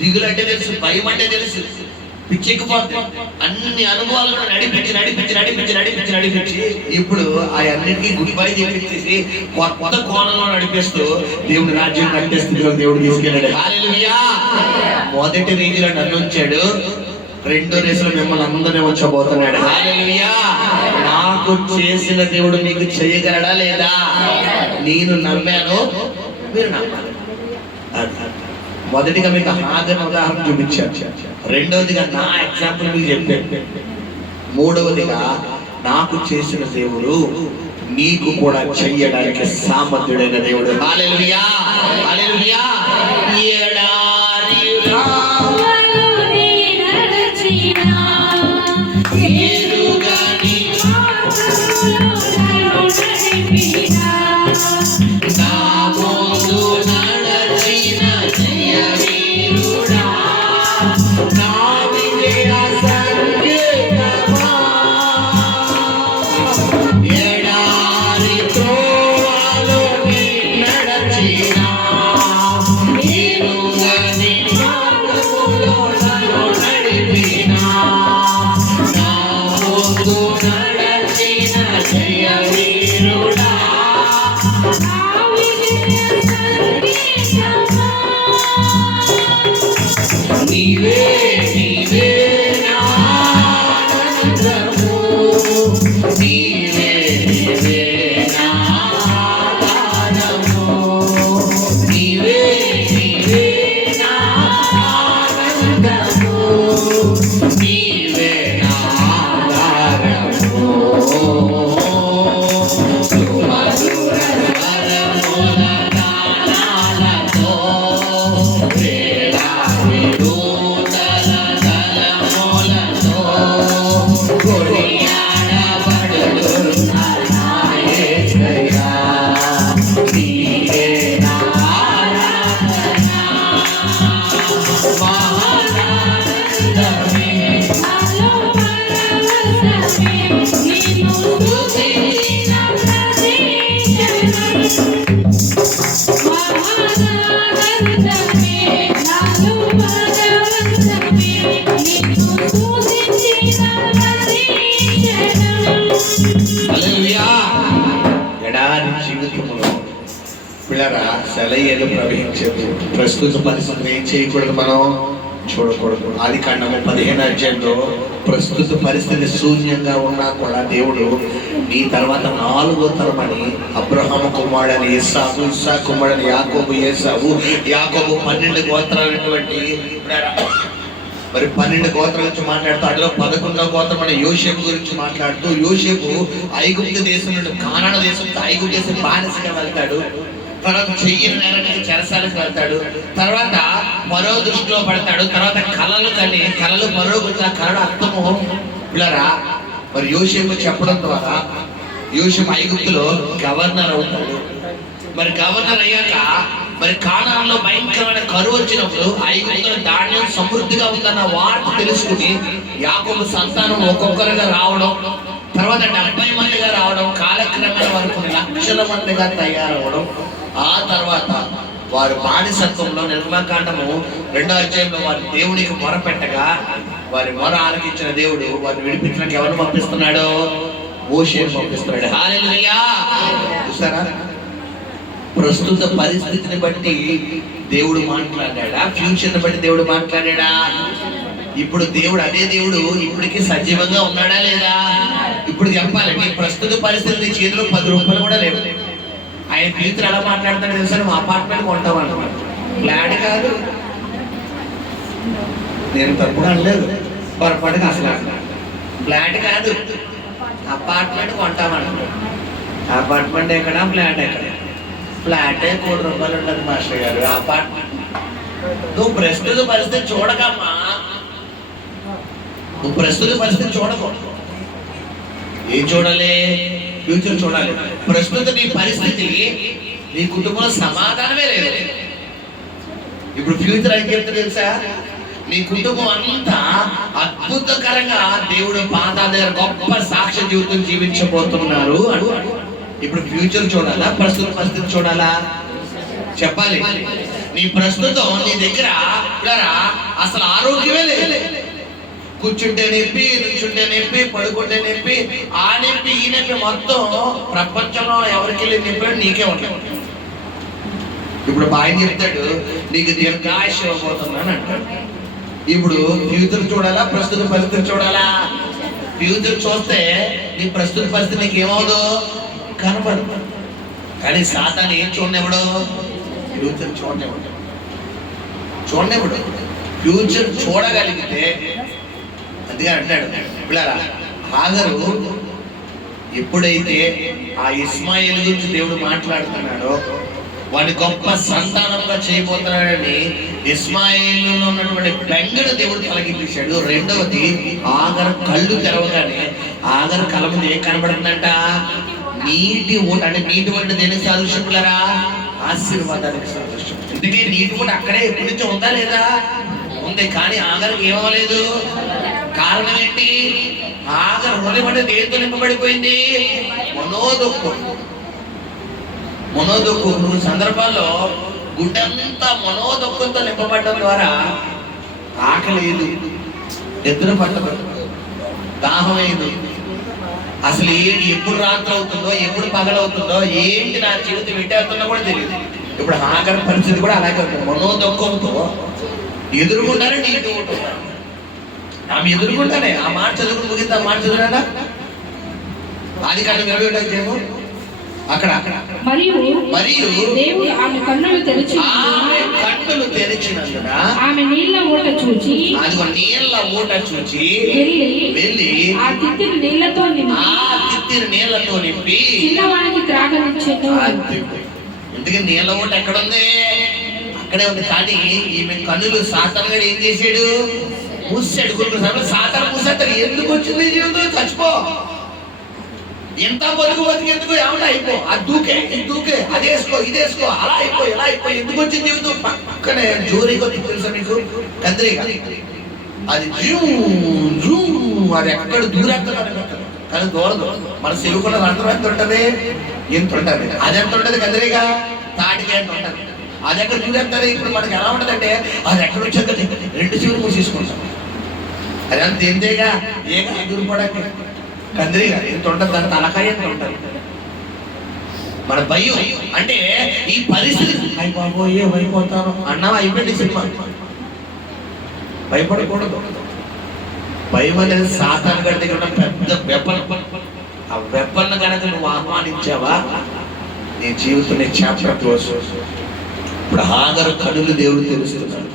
దిగులు అంటే తెలుసు. భయం అంటే తెలుసు. పిచ్చెక్కిపోతుంది. అన్ని అనుభవాలు కూడా నడిపించి ఇప్పుడు ఆ అన్నిటికీ గుడ్ బై చెప్పేసి కొత్త కోణంలో నడిపిస్తూ దేవుడి రాజ్యం కట్టే స్థితిలో దేవుడు తీసుకెళ్ళాడు. హల్లెలూయా. మొదటి రేంజ్లో నన్ను ఉంచాడు, రెండో రేసులో మిమ్మల్ని అందరినీ ఉంచబోతున్నాడు. హల్లెలూయా. నాకు చేసిన దేవుడు మీకు చేయగలడా లేదా? నేను నమ్మాను, మీరు నమ్మాలి. మొదటిగా మీకు హాగర్ ఉదాహరణ చూపించాను, రెండవదిగా నా ఎగ్జాంపుల్ మీకు చెప్పాను, మూడవదిగా నాకు చేసిన దేవుడు నీకు కూడా చెయ్యడానికి సామర్థ్యుడైన దేవుడు. హల్లెలూయా. హల్లెలూయా. సెలయేలు ప్రవహించేది. ప్రస్తుత పరిస్థితిని ఏం చేయకూడదు, మనం చూడకూడదు. ఆదికాండము 15వ అధ్యాయంలో ప్రస్తుత పరిస్థితి శూన్యంగా ఉన్నా కూడా దేవుడు నీ తర్వాత 4వ తరమని అబ్రహాము కుమారుడని ఇస్సాకు, ఇస్సాకు కుమారుడని యాకోబు, ఏసావు, యాకోబు 12 గోత్రాలైనటువంటి మరి 12 గోత్రాల గురించి మాట్లాడుతూ అందులో 11వ గోత్రం అనే యోసేపు గురించి మాట్లాడుతూ, యోసేపు ఐగుప్తు దేశం నుండి కానాను దేశం ఐగుప్తు దేశం బానిసగా వెళ్తాడు. తర్వాత చెయ్యిన నేరానికి చెరసాలకు వెళ్తాడు. తర్వాత మరో దృష్టిలో పడతాడు. తర్వాత కళలు కానీ కళలు మరో గురించి కళలు అర్థము పిల్లరా మరి యోసేపు చెప్పడం ద్వారా యోసేపు ఐగుప్తులో గవర్నర్ అవుతాడు. మరి గవర్నర్ అయ్యాక మరి కానాన్లో భయంకరమైన కరువు వచ్చినప్పుడు ఐగుప్తులో ధాన్యం సమృద్ధిగా ఉందన్న వార్త తెలుసుకుని యాకోబు సంతానం ఒక్కొక్కరుగా రావడం, తర్వాత 70 మందిగా రావడం, కాలక్రమేణా వరకు లక్షల మందిగా తయారవడం, ఆ తర్వాత వారు బానిసత్వంలో నిర్మాకాండము 2వ అధ్యాయంలో వారి దేవునికి మొరపెట్టగా వారి మొర ఆలకించిన దేవుడు వారిని విడిపించడానికి ఎవరిని పంపిస్తున్నాడు? మోషేను పంపిస్తున్నాడు. హల్లెలూయా. చూసారా, ప్రస్తుత పరిస్థితిని బట్టి దేవుడు మాట్లాడాడా? ఫ్యూచర్ని బట్టి దేవుడు మాట్లాడాడా? ఇప్పుడు దేవుడు అదే దేవుడు ఇప్పటికీ సజీవంగా ఉన్నాడా లేదా? ఇప్పుడు చెప్పాలి, నీ ప్రస్తుత పరిస్థితి నీ చేతిలో 10 రూపాయలు కూడా లేవు. ఆయన ఫ్యూచర్ ఎలా మాట్లాడతాడు తెలుసా? నువ్వు అపార్ట్మెంట్ కొంటామన్నమాట, ఫ్లాట్ కాదు. నేను తప్పుగా అనలేదు, పొరపాటుగా అసలు ఫ్లాట్ కాదు, అపార్ట్మెంట్ కొంటామన్నమాట. అపార్ట్మెంట్ ఎక్కడ, ఫ్లాట్ ఎక్కడ? ఫ్లాట్ 1 కోటి రూపాయలు ఉండదు మాస్టర్ గారు. అపార్ట్మెంట్ నువ్వు ప్రస్తుత పరిస్థితి చూడకమ్మా, నువ్వు ప్రస్తుత పరిస్థితి చూడకూడదు. ఏం చూడాలి? ఫ్యూచర్ చూడాలి. ప్రస్తుత నీ పరిస్థితి నీ కుటుంబంలో సమాధానమే లేదు. ఇప్పుడు ఫ్యూచర్ అని చెప్తే తెలుసా? నీ కుటుంబం అంతా అద్భుతకరంగా దేవుడు పాదాల దగ్గర గొప్ప సాక్ష్య జీవితం జీవించబోతున్నారు అడు. ఇప్పుడు ఫ్యూచర్ చూడాలా, ప్రస్తుత పరిస్థితి చూడాలా? చెప్పాలి. నీ ప్రస్తుతం నీ దగ్గర అసలు ఆరోగ్యమే లేదు. కూర్చుంటే నొప్పి, నుంచుంటే నొప్పి, పడుకుంటే నొప్పి, ఆ నొప్పి ఈ నొప్పి మొత్తం ప్రపంచంలో ఎవరికి వెళ్ళి నొప్పి నీకే ఉంటాడు. ఇప్పుడు ఆయన చెప్తాడు నీకు దీర్ఘాయుష్ ఇవ్వబోతున్నాను అంటాడు. ఇప్పుడు ఫ్యూచర్ చూడాలా, ప్రస్తుత పరిస్థితి చూడాలా? ఫ్యూచర్ చూస్తే నీ ప్రస్తుత పరిస్థితి నీకు ఏమవుదు, కనపడదు. కానీ సాతాను ఏం చూడనివ్వడు, ఫ్యూచర్ చూడనివ్వడు. ఫ్యూచర్ చూడగలిగితే అందుకే అంటాడు పిల్లరా, హాగరు ఎప్పుడైతే ఆ ఇస్మాయిల్ గురించి దేవుడు మాట్లాడుతున్నాడో వాడిని గొప్ప సంతానంగా చేయబోతున్నాడని ఇస్మాయిల్లో ఉన్నటువంటి బెంగను దేవుడు తొలగించాడు. రెండవది, ఆగరు కళ్ళు తెరవగానే ఆగరు కళ్ళ ముందు ఏం కనబడుతుందంట, నీటి ఊట. అంటే నీటి ఊట దేనికి సాదృశ్యం పిల్లరా, ఆశీర్వాదానికి సాదృశ్యం. అందుకే నీటి ఊట అక్కడే ఎప్పటి నుంచో ఉందా లేదా, ఉంది. కానీ ఆగరికి ఏమవలేదు. కారణం ఏంటి, ఆగరు హృదయం అంటే దేంతో నింపబడిపోయింది, మనోదుఃఖం. కొన్ని సందర్భాల్లో గుడ్డంతా మనోదుఃఖంతో నింపబడడం ద్వారా ఆకలేదు, నిద్ర పట్టదు, దాహమైంది, అసలు ఎప్పుడు రాత్రి అవుతుందో ఎప్పుడు పగలవుతుందో ఏంటి నా జీవితం పెట్టేస్తుందో కూడా తెలియదు. ఇప్పుడు ఆకలి పరిస్థితి కూడా అలాగే ఉంటుంది. మనోదుఃఖంతో ఎదుర్కొంటారే నీటి ఉంటున్నారు. ఆమె ఎదుర్కొంటానే ఆ మాట చదువుకుని ముగిస్తే ఆ మాట చదువురా ఆదికాండం 21 అక్కడ మరియు దేవుడు ఆమె కన్నులు తెరిచినందున ఆమె నీళ్ళ ఊట చూచి, అదిగో నీళ్ళ ఊట చూచి వెళ్ళి ఆ తిత్తిని నీళ్ళతో నింపి చిన్నవానికి త్రాగనిచ్చెను. ఇందుకే నీళ్ళ ఊట ఎక్కడుంది, అక్కడే ఉంది. కానీ ఈమె కన్నులు సాతాను గారు ఏం చేశాడు, మూసాడు. కొన్ని సాతాను మూసేస్తాడు. ఎందుకు వచ్చింది జీవితం, చచ్చిపో, ఎంత బతుకు బతికేందుకు, ఏమన్నా అయిపో, అది దూకే ఇది దూకే, అది వేసుకో ఇది వేసుకో, అలా అయిపో ఇలా అయిపో, ఎందుకు వచ్చింది జీవితం. పక్కనే జోరీగా తెలుసా మీకు, కందిరీగా, అది అది ఎక్కడ దూరేస్తాడు. కానీ దూరదు. మన సెలుకున్న రంధ్రం ఎంత ఉంటది, ఎంత ఉంటది, అది ఎంత ఉంటది, కందిరీగా తాటికి ఎంత ఉంటది, అది ఎక్కడ దూరేస్తుంది. ఇప్పుడు మనకి ఎలా ఉంటదంటే అది ఎక్కడ వచ్చేది, 2 చెవులు మూసేసుకుంటాం. అది అంత ఎంతేగా ఏగా దూరిపోవడానికి. కందిరీగా ఎంత ఉంటుంది, దాని తలకాయ ఎంత ఉంటుంది. మన భయం అంటే ఈ పరిస్థితి, అయిపోయి ఏమైపోతాను అన్నావా, అయిపోయింది సినిమా. భయపడకూడదు. భయం అనేది సాతాను గారి దగ్గర ఉన్న పెద్ద వెపన్. ఆ వెపన్ కనుక నువ్వు ఆహ్వానించావా, నీ జీవితం నీ చాప్టర్ క్లోజ్. ఇప్పుడు హాగరు కనులు దేవుడు తెలుస్తున్నాడు.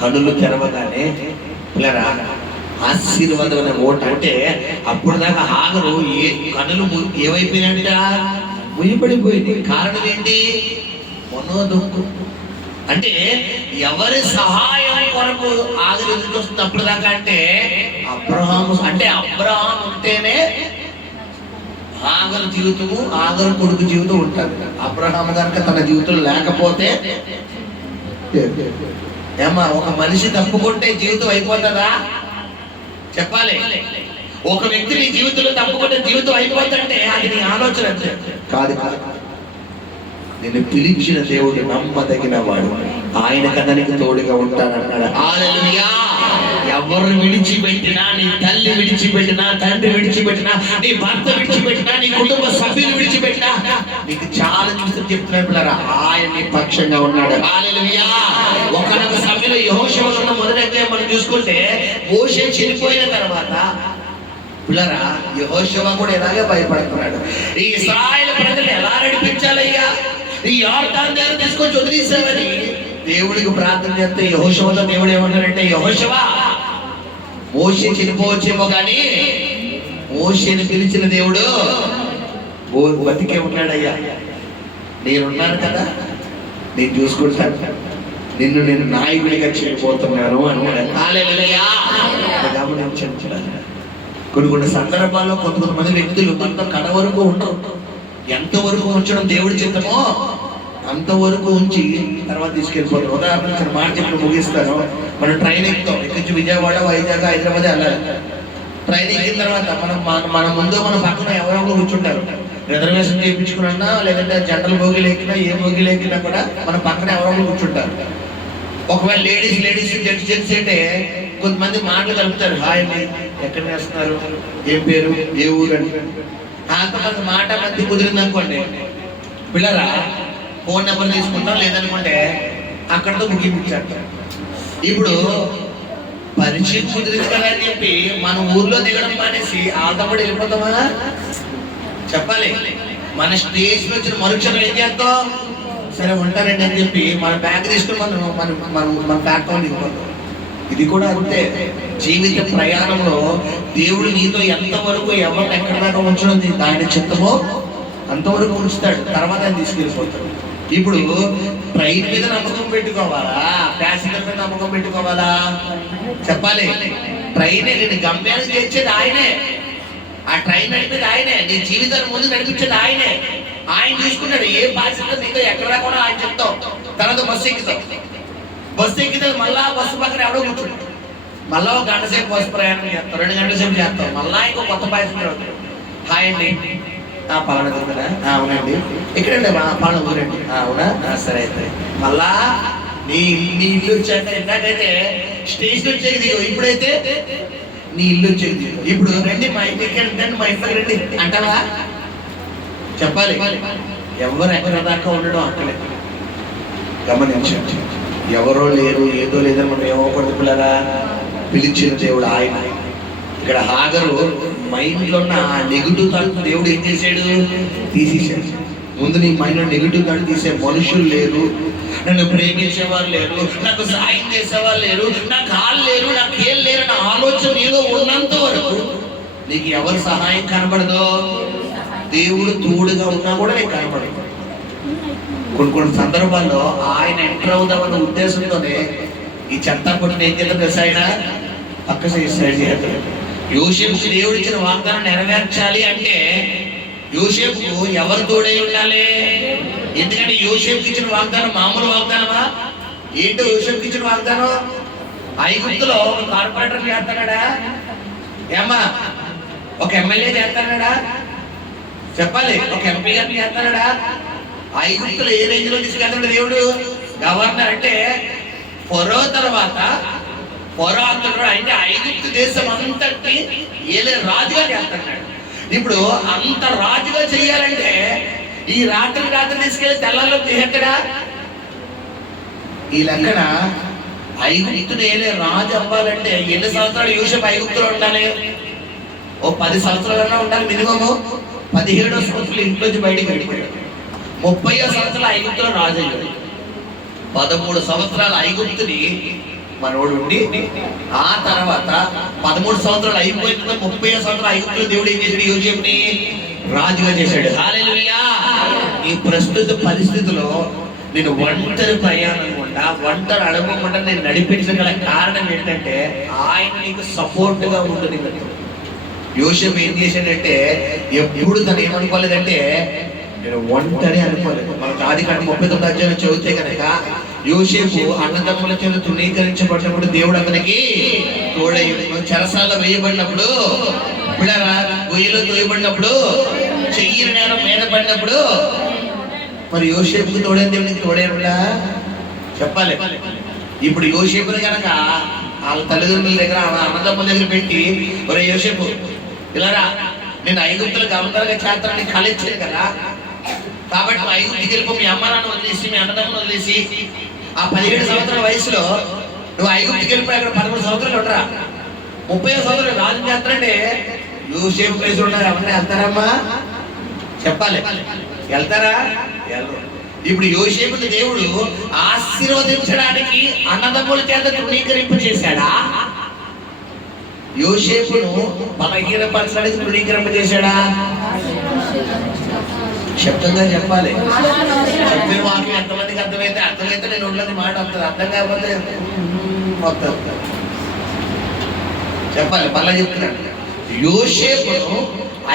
కనులు తెరవగానే పిల్లరా ఆశీర్వాదం అనే ఓట. అంటే అప్పుడు దాకా హాగరు కనులు ఏమైపోయినంట, ముయ్యబడిపోయింది. కారణం ఏంటి, మనోదుఃఖం. అంటే ఎవరి సహాయం కొరకు ఆగరు ఎదురు వస్తుంది అప్పుడు దాకా. అంటే అబ్రహాము, అంటే అబ్రహాం ఉంటేనే ఆగరు జీవితము, ఆగరు కొడుకు జీవితం ఉంటుంది. అబ్రహాము కనుక తన జీవితం లేకపోతే ఏమా, ఒక మనిషి తప్పుకుంటే జీవితం అయిపోతుందా చెప్పాలి. ఒక వ్యక్తి నీ జీవితంలో తప్పుకుంటే జీవితం అయిపోతుంటే అది నీ ఆలోచన కాదు. నిన్ను పిలిచిన దేవుడు నమ్మదగిన వాడు, ఆయన కథనికి తోడుగా ఉంటానన్నాడు. హల్లెలూయా. ఎవరు విడిచిపెట్టినా, నీ తల్లి విడిచిపెట్టినా, తండ్రి విడిచిపెట్టినా, నీ భర్త విడిచిపెట్టినా, నీ కుటుంబ సభ్యులు విడిచిపెట్టినా, నీకు చాలా చూసి చెప్తున్నాడు పిల్లరా, ఆయన నీ పక్షంగా ఉన్నాడు. హల్లెలూయా. ఒకనొక సభ్యులు యెహోషువ మొదలైతే మనం చూసుకుంటే మోషే చనిపోయిన తర్వాత పిల్లరా యెహోషువ కూడా ఎలాగే భయపడుతున్నాడు. ఈ ఇశ్రాయేలు ప్రజలు ఎలా నడిపించాలయ్యా, ఈ యోర్దాను దగ్గర తీసుకొచ్చి వదిలేసావని దేవుడికి ప్రార్థన చేస్తే యెహోషువతో దేవుడు ఏమన్నాడంటే, యెహోషువ మోషే చనిపోవచ్చేమో కానీ మోషేని పిలిచిన దేవుడు బతికే ఉన్నాడయ్యా, నేనున్నాను కదా, నేను చూసుకుంటాను, నేను నాయకుడిగా చేయబోతున్నాను అన్నాడు. హల్లెలూయా. గమనించండి, కొన్ని సందర్భాల్లో కొంతమంది వ్యక్తులు మనతో కడ వరకు ఉండవు. ఎంతవరకు ఉంచడం దేవుడి చిత్తమో అంతవరకు ఉంచి తర్వాత తీసుకెళ్ళిపోతారు. ఉదాహరణ మాట చెప్పి ముగిస్తాను. మనం ట్రైన్ ఎక్కుతాం, ఇక్కడి నుంచి విజయవాడ, వైజాగ్, హైదరాబాద్ వెళ్ళాలి. ట్రైన్ ఎక్కిన తర్వాత మన ముందు మన పక్కన ఎవరో కూర్చుంటారు. రిజర్వేషన్ చేయించుకున్నా లేదంటే జనరల్ బోగీలు ఎక్కినా ఏ బోగీలు ఎక్కినా కూడా మన పక్కన ఎవరో కూర్చుంటారు. ఒకవేళ లేడీస్ జెంట్స్ అంటే కొంతమంది మాటలు కలుపుతారు. హాయ్ అండి, ఎక్కడ వేస్తున్నారు, ఏం పేరు, ఏ ఊరు అని. అంతమంది మాట మధ్య కుదిరింది అనుకోండి, పిల్లరా ఫోన్ నెంబర్ తీసుకుంటాం, లేదనుకుంటే అక్కడతో ముగించారు. ఇప్పుడు పరిచయం కుదిరింది కదా అని చెప్పి మన ఊర్లో దిగడం మానేసి ఆల్తపడి వెళ్ళిపోతామా? చెప్పాలి. మన స్టేజ్ లో వచ్చిన మరుక్షణం ఏం చేస్తాం? సరే ఉంటానండి అని చెప్పి మన బ్యాగ్ తీసుకుని మన ప్లాట్ఫామ్ దిగిపోతాం. ఇది కూడా అంతే. జీవిత ప్రయాణంలో దేవుడు నీతో ఎంతవరకు ఎవరిని ఎక్కడి దాకా ఉంచడం దాని చిత్తమో అంతవరకు ఉంచుతాడు, తర్వాత ఆయన తీసుకెళ్ళిపోతాడు. ఇప్పుడు ట్రైన్ మీద నమ్మకం పెట్టుకోవాలా, ప్యాసింజర్ మీద నమ్మకం పెట్టుకోవాలా? చెప్పాలి. ట్రైనే నేను గమ్యాన్ని చేర్చేది ఆయనే, ఆ ట్రైన్ నడిపేది ఆయనే, నీ జీవితాన్ని ముందు నడిపించేది ఆయనే. ఆయన చూసుకుంటాడు ఏ ప్యాసింజర్ నీతో ఎక్కడ కూడా ఆయన చెప్తావు. తర్వాత బస్సు ఎక్కితే మళ్ళా బస్సు పక్కన ఎవడో కూర్చుంటాడు, మళ్ళా ఒక గంట సేపు బస్సు ప్రయాణం చేస్తాం, 2 గంటల సేపు చేస్తాం, మళ్ళా ఇంకో కొత్త ప్యాసింజర్ అవుతాడు. హాయ్ అండి, పలానా దగ్గర, అవునండి, ఇక్కడండి పలానా ఊరండి, అవునా, సరే అయితే మళ్ళా నీ ఇల్లు వచ్చాక ఇందాకైతే స్టేషన్ వచ్చేది దిగు, ఇప్పుడైతే నీ ఇల్లు వచ్చేది దిగు. ఇప్పుడు రండి మా ఇంటికి రండి, మా ఇంట్లోకి రండి అంటావా? చెప్పాలి. ఎవరు ఎక్కడ దాకా ఉండడం అక్కడే. గమనించండి, ఎవరో లేరు ఏదో లేదని మనం ఏమవకూడదు పిల్లరా. పిలిచిన దేవుడు ఆయన. ఇక్కడ హాగరు మైండ్ లో ఉన్న నెగిటివ్ థాట్ దేవుడు ఏం చేశాడు? తీసేశాడు. ముందు నీ మైండ్ లో నెగిటివ్ థాట్ తీసే మనుషులు లేరు, నన్ను ప్రేమించేవారు లేరు, నాకు సాయం చేసేవాళ్ళు లేరు, నాకు కాళ్ళు లేరు, నాకు ఏం లేరు అన్న ఆలోచన ఏదో ఉన్నంత వరకు నీకు ఎవరు సహాయం కనబడదో, దేవుడు తోడుగా ఉన్నా కూడా నీకు కనబడదు. కొన్ని సందర్భాల్లో ఆయన ఎంటర్ అవుదామన్న ఉద్దేశంతోనే ఈ చెత్త కొట్టిన ఏం చేద్దాం తెలుసా, ఆయన పక్క సైడ్ చేస్తాడు. యోసేపుకి దేవుడు ఇచ్చిన వాగ్దానం నెరవేర్చాలి అంటే యోసేపుకు ఎవరు తోడై ఉండాలి? ఎందుకంటే యోసేపుకి ఇచ్చిన వాగ్దానం మామూలు వాగ్దానమా? ఏంటో యోసేపుకి ఇచ్చిన వాగ్దానం? ఐగుప్తులో ఒక కార్పొరేటర్ చేస్తాడా? ఏమ్మా ఒక ఎమ్మెల్యే చేస్తాడా? చెప్పాలి. ఒక ఎంపీ గారిని చేస్తాడా? ఐగుప్తులు ఏ రేంజ్ లో తీసుకెళ్తాడు దేవుడు? గవర్నర్ అంటే ఫరో తర్వాత ఫరో అంటాడు, అంటే ఐగుప్తు దేశం అంతటి ఏలే రాజుగా చేస్తున్నాడు. ఇప్పుడు అంత రాజుగా చెయ్యాలంటే ఈ రాత్రి తీసుకెళ్లి తెల్లలో తీసేస్తాడా? ఈ లెక్కన ఐగుప్తుని ఏలే రాజు అవ్వాలంటే ఎన్ని సంవత్సరాలు యోసేపు ఐగుప్తులో ఉండాలి? ఓ 10 సంవత్సరాలన్నా ఉండాలి మినిమము. 17వ సంవత్సరాలు ఇంట్లోంచి బయటికి వెళ్ళిపోయాడు. 30వ సంవత్సరాలు ఐగుప్తులో రాజు అయ్యాడు. 13 సంవత్సరాలు ఐగుప్తుని మనోడు ఉండి, ఆ తర్వాత 13 సంవత్సరాలు అయిపోయిన 30వ సంవత్సరాలు ఐగుప్తులో దేవుడు ఏం చేశాడు? యోసేపుని రాజుగా చేశాడు. హల్లెలూయా. ఈ ప్రస్తుత పరిస్థితిలో నేను ఒంటరి ప్రయాణం గుండా, ఒంటరి అనుభవం గుండా నేను నడిపించగల కారణం ఏంటంటే ఆయన నీకు సపోర్ట్ గా ఉంటుంది. యోసేపు ఏం చేశాడంటే ఎప్పుడు తను ఏమనుకోలేదంటే నేను ఒంటరి అనుకోలేదు. మనకు ఆదికాండం 39వ అధ్యాయం చదివితే కనుక యోసేపు అన్నదమ్ముల చేత తృణీకరించబడినప్పుడు దేవుడు అతనికి తోడై, చెరసాల్లో వేయబడినప్పుడు, పిల్లరా గొయ్యిలో తోయబడినప్పుడు, చెయ్యిన నేరం మీద పడినప్పుడు మరి యోసేపుకి తోడైన దేవునికి తోడైనలా? చెప్పాలి. ఇప్పుడు యోసేపుని కనుక వాళ్ళ తల్లిదండ్రుల దగ్గర అన్నదమ్ముల దగ్గర పెట్టి, ఒరే యోసేపు పిల్లరా నేను ఐగుప్తులు గవర్నర్గా చేస్తానని కళ ఇచ్చాను కదా, కాబట్టి నువ్వు ఐగుప్తుకి వెళ్ళిపో, మీ అమ్మ నాన్న వదిలేసి మీ అన్నదమ్ములు వదిలేసి ఆ 17 సంవత్సరాల వయసులో నువ్వు ఐగుప్తుకి వెళ్ళిపోయి అక్కడ 13 సంవత్సరాలు ఉండరా, 30వ సంవత్సరాలు రాజు చేస్తానంటే యోసేపు ప్లేస్ ఉంటారు. ఎవరైనా వెళ్తారమ్మా? చెప్పాలి. వెళ్తారా? ఇప్పుడు యోసేపుని దేవుడు ఆశీర్వదించడానికి అన్నదమ్ముల చేత తృణీకరింప చేశాడా? యోసేపును బలహీనపరచడానికి తృణీకరింప చేశాడా? శబ్దంగా చెప్పాలి. చెప్పిన వాక్యం ఎంతమందికి అర్థమైతే నేను ఉండని మాట వస్తుంది, అర్థం కాకపోతే వస్తుంది. చెప్పాలి. మళ్ళా చెప్తున్నాడు, యోసేపును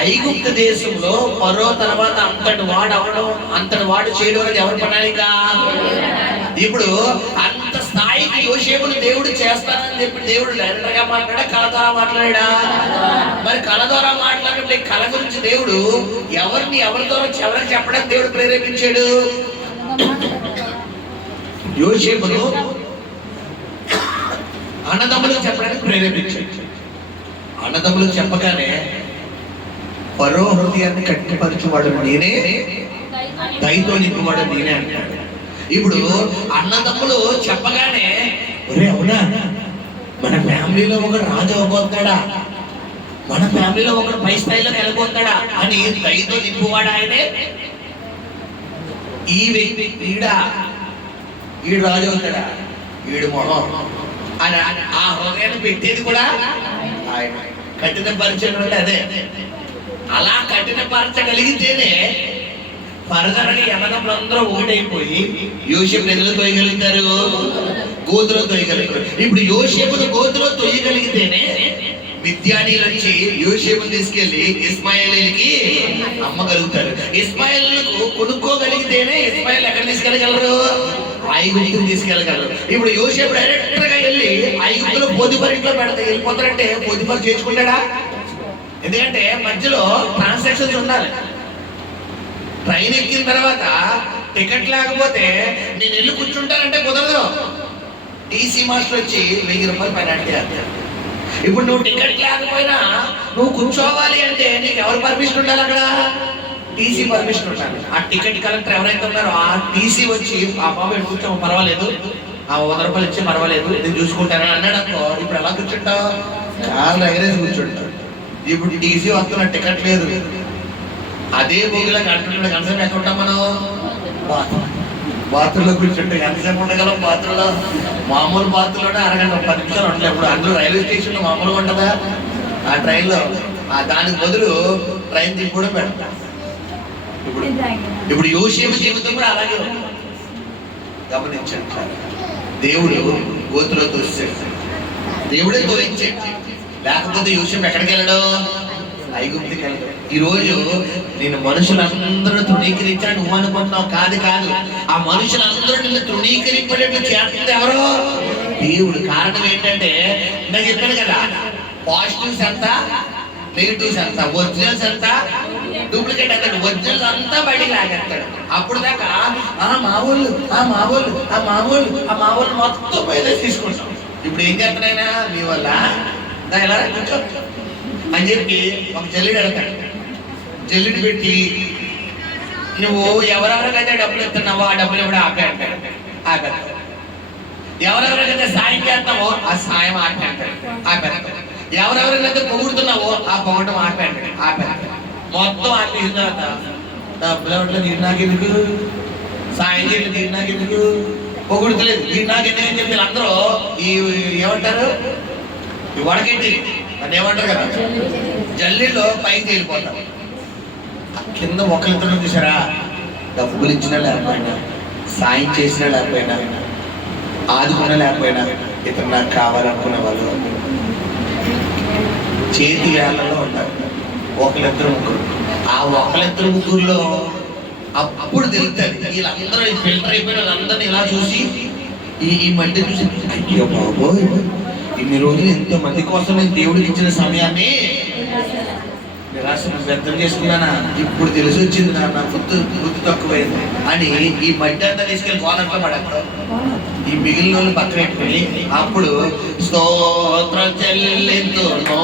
ఐగుప్తు దేశంలో ఫరో తర్వాత అంతటి వాడు అవడం, అంతటి వాడు చేయడం అనేది ఎవరి ప్రణాళిక? ఇప్పుడు అంత స్థాయికి యోసేపుని దేవుడు చేస్తానని చెప్పి దేవుడు డైరెక్ట్ గా మాట్లాడా, కళ ద్వారా మాట్లాడా? మరి కళ ద్వారా మాట్లాడినప్పుడు కళ గురించి దేవుడు ఎవరిని ఎవరితో ఎవరికి చెప్పడానికి దేవుడు ప్రేరేపించాడు? యోసేపును అన్నదమ్ములకు చెప్పడానికి ప్రేరేపించాడు. అన్నదమ్ములకు చెప్పగానే ఫరో హృదయాన్ని కట్టిపరచువాడు నేనే, దయతో నింపువాడు నేనే అంటాడు. ఇప్పుడు అన్నదమ్ములు చెప్పగానే ఒరే అవునా, మన ఫ్యామిలీలో ఒకడు రాజు అవ్వబోతాడా, మన ఫ్యామిలీలో ఒకడు పై స్థాయిలోకి వెళ్ళిపోతాడా అని దయతో నింపువాడు ఆయనే. ఈ వ్యక్తి ఈడు రాజు అవుతాడా, ఈడు మొహం అని ఆ హృదయాన్ని పెట్టేది కూడా ఆయన. కఠిన పరిచయం అంటే అదే. అలా కఠిన పరచగలిగితేనే ఫర్దర్ గా యమనములందరూ ఒకటైపోయి యోసేపు ఎదురు తోయగలుగుతారు, గోతులో తోయగలుగుతారు. ఇప్పుడు యోసేపును గోతులో తోయగలిగితేనే మిద్యానీయులు వచ్చి యోసేపును తీసుకెళ్లి ఇస్మాయిలీలకి అమ్మగలుగుతారు. ఇస్మాయిలీలకు కొనుక్కోగలిగితేనే ఇస్మాయిల్ ఎక్కడ తీసుకెళ్ళగలరు, ఐగుప్తుని తీసుకెళ్ళగలరు. ఇప్పుడు యోసేపు డైరెక్ట్ గా వెళ్ళి ఐగుప్తులో పోతిఫర్ ఇంట్లో వెళ్ళిపోతారంటే పోతిఫర్ చేర్చుకుంటాడా? ఎందుకంటే మధ్యలో ట్రాన్సాక్షన్స్ ఉండాలి. ట్రైన్ ఎక్కిన తర్వాత టికెట్ లేకపోతే నేను వెళ్ళి కూర్చుంటానంటే కుదరదు. టీసీ మాస్టర్ వచ్చి 1000 రూపాయలు పెనాల్టీ అంటాడు. ఇప్పుడు నువ్వు టికెట్ లేకపోయినా నువ్వు కూర్చోవాలి అంటే నీకు ఎవరు పర్మిషన్ ఉండాలి? అక్కడ టీసీ పర్మిషన్ ఉండాలి. ఆ టికెట్ కలెక్టర్ ఎవరైతే ఉన్నారో ఆ టీసీ వచ్చి ఆ బాబు కూర్చో పర్వాలేదు, ఆ 100 రూపాయలు ఇచ్చి పర్వాలేదు నేను చూసుకుంటానని అన్నాడు అనుకో, ఇప్పుడు ఎలా కూర్చుంటావు? చాలా ఎగరేసి కూర్చుంటావు. ఇప్పుడు టీసీ వస్తున్న టికెట్ లేదు, అదే బోగిలో గంటలు గంటసేపు ఎక్కడ ఉంటాం మనం? బాత్రూంలో కూర్చుంటే ఎంతసేపు ఉండగలం? బాత్రూంలో మామూలు బాత్రూంలోనే అరగంట 10 నిమిషాలు ఉండలేదు. ఇప్పుడు అందులో రైల్వే స్టేషన్లో మామూలుగా ఉంటుందా? ఆ ట్రైన్లో దానికి బదులు ట్రైన్ దింపడం పెడతా. ఇప్పుడు యోసేపు జీవితం కూడా అలాగే గమనించండి. దేవుడు గోతులో తోసాడు, దేవుడే తోయించాడు. లేకపోతే యోసేపు ఎక్కడికి వెళ్ళడు? ఐగుప్తుకి వెళ్ళడు. ఈ రోజు నేను మనుషులందరూ తృణీకరించాడు నువ్వు అనుకుంటున్నావు, కాదు కాదు. ఆ మనుషులందరూ నిన్ను తృణీకరింపడేట్లు చేస్తుంది ఎవరు? దేవుడు. కారణం ఏంటంటే నేను చెప్పాను కదా, పాజిటివ్స్ ఎంత, నెగిటివ్స్ ఎంత, ఒరిజినల్స్ ఎంత, డూప్లికేట్ ఎంత. ఒరిజినల్స్ అంతా బయటికి లాగేస్తాడు. అప్పుడు దాకా మా వాళ్ళు మొత్తం పైన తీసుకుంటాం. ఇప్పుడు ఏం చేస్తున్నాయినా మీ వల్ల ఎలా కూర్చో అని చెప్పి ఒక జల్లిడు అడతాడు. జల్లిడి పెట్టి నువ్వు ఎవరెవరికైతే డబ్బులు ఇస్తున్నావో ఆ డబ్బులు కూడా ఆపేస్తాడు. ఎవరెవరికైతే సాయం చేస్తావో ఆ సాయం ఆపేస్తాడు. ఎవరెవరికైతే పొగుడుతున్నావో ఆ పొగటం ఆపేస్తాడు. మొత్తం ఆపేసిన తర్వాత డబ్బులు ఎవరిలో నీరు నాకెందుకు, సాయం చేయలేదు నీరు నాకెందుకు, పొగుడుతలేదు నీరు నాకెందుకు అని చెప్పి అందరూ ఈ ఏమంటారు, ఈ వడకెట్టి అని ఏమంటారు కదా, జల్లీలో పైకి తేలిపోతాం. కింద ఒకరిద్దరు చూసారా, డబ్బులు ఇచ్చినా లేకపోయినా, సాయం చేసినా లేకపోయినా, ఆదుకున్నా లేకపోయినా ఇతను నాకు కావాలనుకునే వాళ్ళు చేతి వేళ్ళలో ఉంటారు. ఒకరిద్దరు ముగ్గురు. ఆ ఒకరిద్దరు ముగ్గురులో అప్పుడు తెలుస్తుంది. వీళ్ళందరూ ఫిల్టర్ అయిపోయిన వాళ్ళందరినీ ఇలా చూసి ఈ మధ్య చూసి అయ్యో బాబోయ్, ఇన్ని రోజులు ఎంతమంది కోసం నేను దేవుడికి ఇచ్చిన సమయాన్ని నిరాశ వ్యక్తం చేసుకున్నానా, ఇప్పుడు తెలిసి వచ్చింది నా బుద్ధి తక్కువైంది అని ఈ మధ్య అంతా తీసుకెళ్ళి కోనట్లో పడతాం. ఈ మిగిలిన వాళ్ళు పక్కన పెట్టుకుని అప్పుడు స్తోత్రం చెల్లింతును,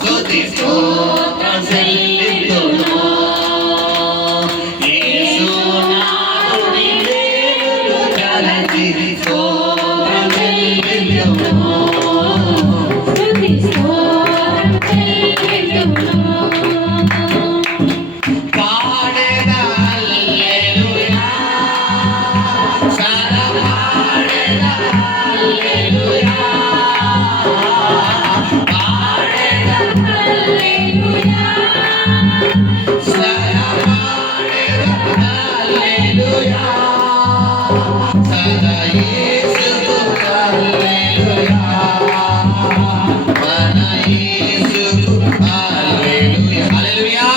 స్తుతి స్తోత్రం చెల్లింతును, యేసునాథుని వేలులు తలచి స్తోత్రం చెల్లింతును, స్తుతి స్తోత్రం చెల్లింతును, పాడేదా హల్లెలూయా, సదా పాడేదా హల్లెలూయా, పాడేదా హల్లెలూయా, సదా పాడేదా హల్లెలూయా, సదా యేసుకు హల్లెలూయా, మన యేసుకు హల్లెలూయా, హల్లెలూయా.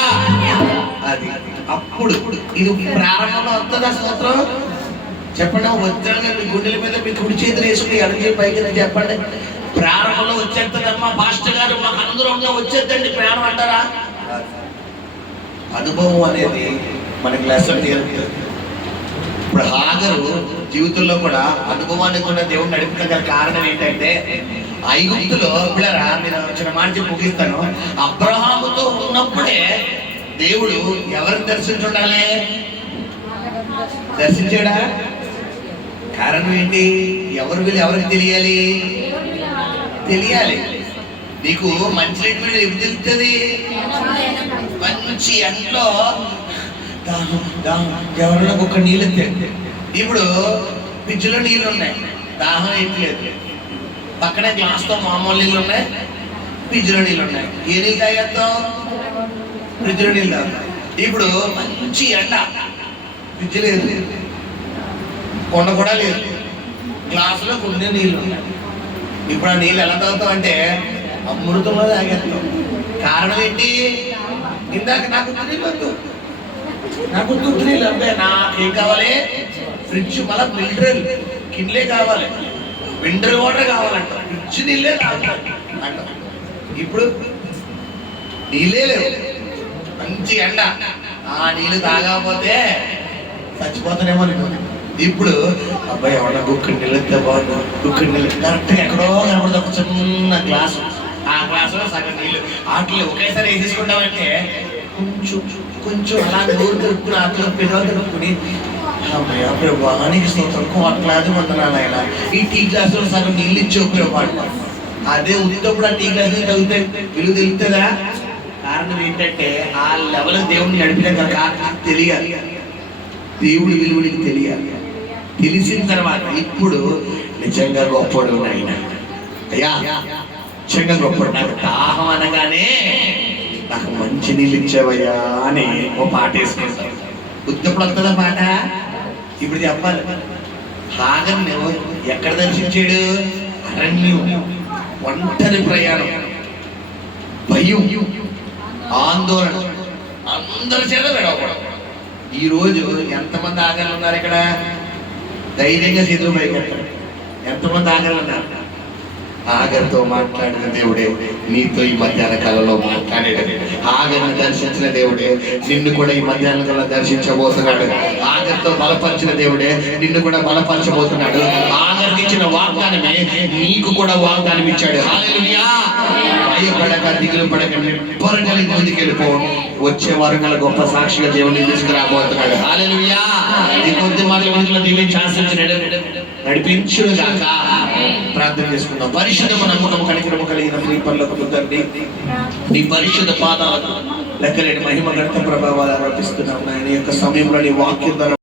అది అప్పుడు ఇది ప్రారంభంలో వస్తుందా స్తోత్రం? చెప్పండి. వచ్చాను మీ గుండెల మీద మీ కుడి చేతులు వేసుకుని అడిగి పైకి చెప్పండి. ప్రారంభంలో వచ్చేస్తుందమ్మా పాస్టర్ గారు, మాకు అందరూ వచ్చేద్దండి ప్రాణం అంటారా? అనుభవం అనేది మనకి లెసన్ నేర్పుతుంది. ఇప్పుడు హాగరు జీవితంలో కూడా అనుభవానికి కూడా దేవుడు నడిపిన గల కారణం ఏంటంటే, ఐగుప్తులో పిల్లరా నేను చిన్న మాట చెప్పి ముగిస్తాను. అబ్రహాముతో ఉన్నప్పుడే దేవుడు ఎవరిని దర్శించుండాలి? దర్శించాడా? కారణం ఏంటి? ఎవరికి తెలియాలి? తెలియాలి. నీకు మంచి నీటి మీద ఎప్పుడు తెలుస్తుంది? మంచి ఎండలో ఎవరైనా ఒక నీళ్ళు ఎత్తాడు. ఇప్పుడు ఫ్రిడ్జ్లో నీళ్ళు ఉన్నాయి, దాహం ఏంటి పక్కనే గ్లాస్తో మామూలు నీళ్ళు ఉన్నాయి, ఫ్రిడ్జ్లో నీళ్ళు ఉన్నాయి. ఏ నీళ్ళు తాగేస్తాం? ఫ్రిడ్జ్లో నీళ్ళు తాగుతాం. ఇప్పుడు మంచి ఎండ, ఫ్రిడ్జ్ లేదు, కొండ కూడా లేదు, గ్లాసులో కొన్ని నీళ్ళు ఉన్నాయి. ఇప్పుడు ఆ నీళ్ళు ఎలా తాగుతాం అంటే అమృతంలో తాగేస్తాం. కారణం ఏంటి? ఇందాక నాకు నీళ్ళు వద్దు, నాకు నీళ్ళు అబ్బే, నాకేం కావాలి? ఫ్రిడ్జ్ మళ్ళీ మినరల్ కిన్లే కావాలి, మినరల్ వాటర్ కావాలంట, ఫ్రిడ్జ్ నీళ్ళే తాగుతాం అంట. ఇప్పుడు నీళ్ళే లేవు, మంచి ఎండ, ఆ నీళ్ళు తాగకపోతే చచ్చిపోతానేమో అనుకోండి. ఇప్పుడు అబ్బాయి ఎవరన్నా గుక్కడి నీళ్ళు ఎత్తే బాగుంది, గుక్కడి నీళ్ళు కరెక్ట్గా ఎక్కడో కనబడదు ఒక చిన్న గ్లాసు, ఆ గ్లాసులో సగం నీళ్ళు, వాటిలో ఒకేసారి ఏం తీసుకుంటామంటే కొంచెం కొంచెం అలా నోరు తెలుపుకుని ఆటలో పిల్లలు తెలుపుకుని అమ్మాయి అప్పుడు వానికి స్తోత్రం అట్లాది వందనాలు ఆయన ఈ టీ గ్లాసులో సగం నీళ్ళు ఇచ్చి ఉపయోగపడతాం. అదే ఉత్తప్పుడు ఆ టీ గ్లాస్ తగ్గితే విలువ తెలుస్తుందా? కారణం ఏంటంటే ఆ లెవెల్ దేవుడిని నడిపిన కారణం తెలియాలి, దేవుడి విలువనికి తెలియాలి. తెలిసిన తర్వాత ఇప్పుడు నిజంగా గొప్పడు ఆయన, అయ్యా నిజంగా గొప్పడు, నాకు దాహం అనగానే నాకు మంచి నీళ్ళు ఇచ్చావయ్యా అని ఓ పాట వేసుకుంటాం. ఉత్తప్పుడు వస్తుందా పాట? ఇప్పుడు చెప్పాలి. హాగర్ని ఎక్కడ దర్శించాడు? అరణ్యం, ఒంటరి ప్రయాణం, భయం, ఆందోళన, అందరి చేత విడవడం. ఈ రోజు ఎంతమంది ఆగర్లు ఉన్నారు ఇక్కడ? ధైర్యంగా చేతులు పైకెత్తారు. ఎంతమంది ఆగర్లు ఉన్నారు? ఆగర్తో మాట్లాడిన దేవుడే నీతో ఈ మధ్యాహ్న కాలంలో మాట్లాడాడు. ఆగర్ని దర్శించిన దేవుడే నిన్ను కూడా ఈ మధ్యాహ్న కాలంలో దర్శించబోతున్నాడు. ఆగర్తో బలపరిచిన దేవుడే నిన్ను కూడా బలపరచబోతున్నాడు. ఆగర్కి ఇచ్చిన వాగ్దానమే నీకు కూడా వాగ్దానం ఇచ్చాడు. హల్లెలూయా! భయపడక, దిగులు పడక, నిర్భరంగా ముందుకు వెళ్ళిపో. వచ్చే వారం గల గొప్ప సాక్షిగా దేవుడిని తీసుకురాబోతున్నాడు. హల్లెలూయా! ఈ కొద్ది మాటల మధ్యలో దీవించి ఆశించినాడు, నడిపించును గాక. ప్రార్థన చేసుకుందాం. పరిశుద్ధము, నమ్మకము, కనికరము కలిగిన మీ పరలోకపు తండ్రి, నీ పరిశుద్ధ పాదాలకు లెక్కలేని మహిమ, ఘనత, ప్రభావాలు అర్పిస్తున్నాం. ఆయన యొక్క సమయంలో నీ వాక్యం ద్వారా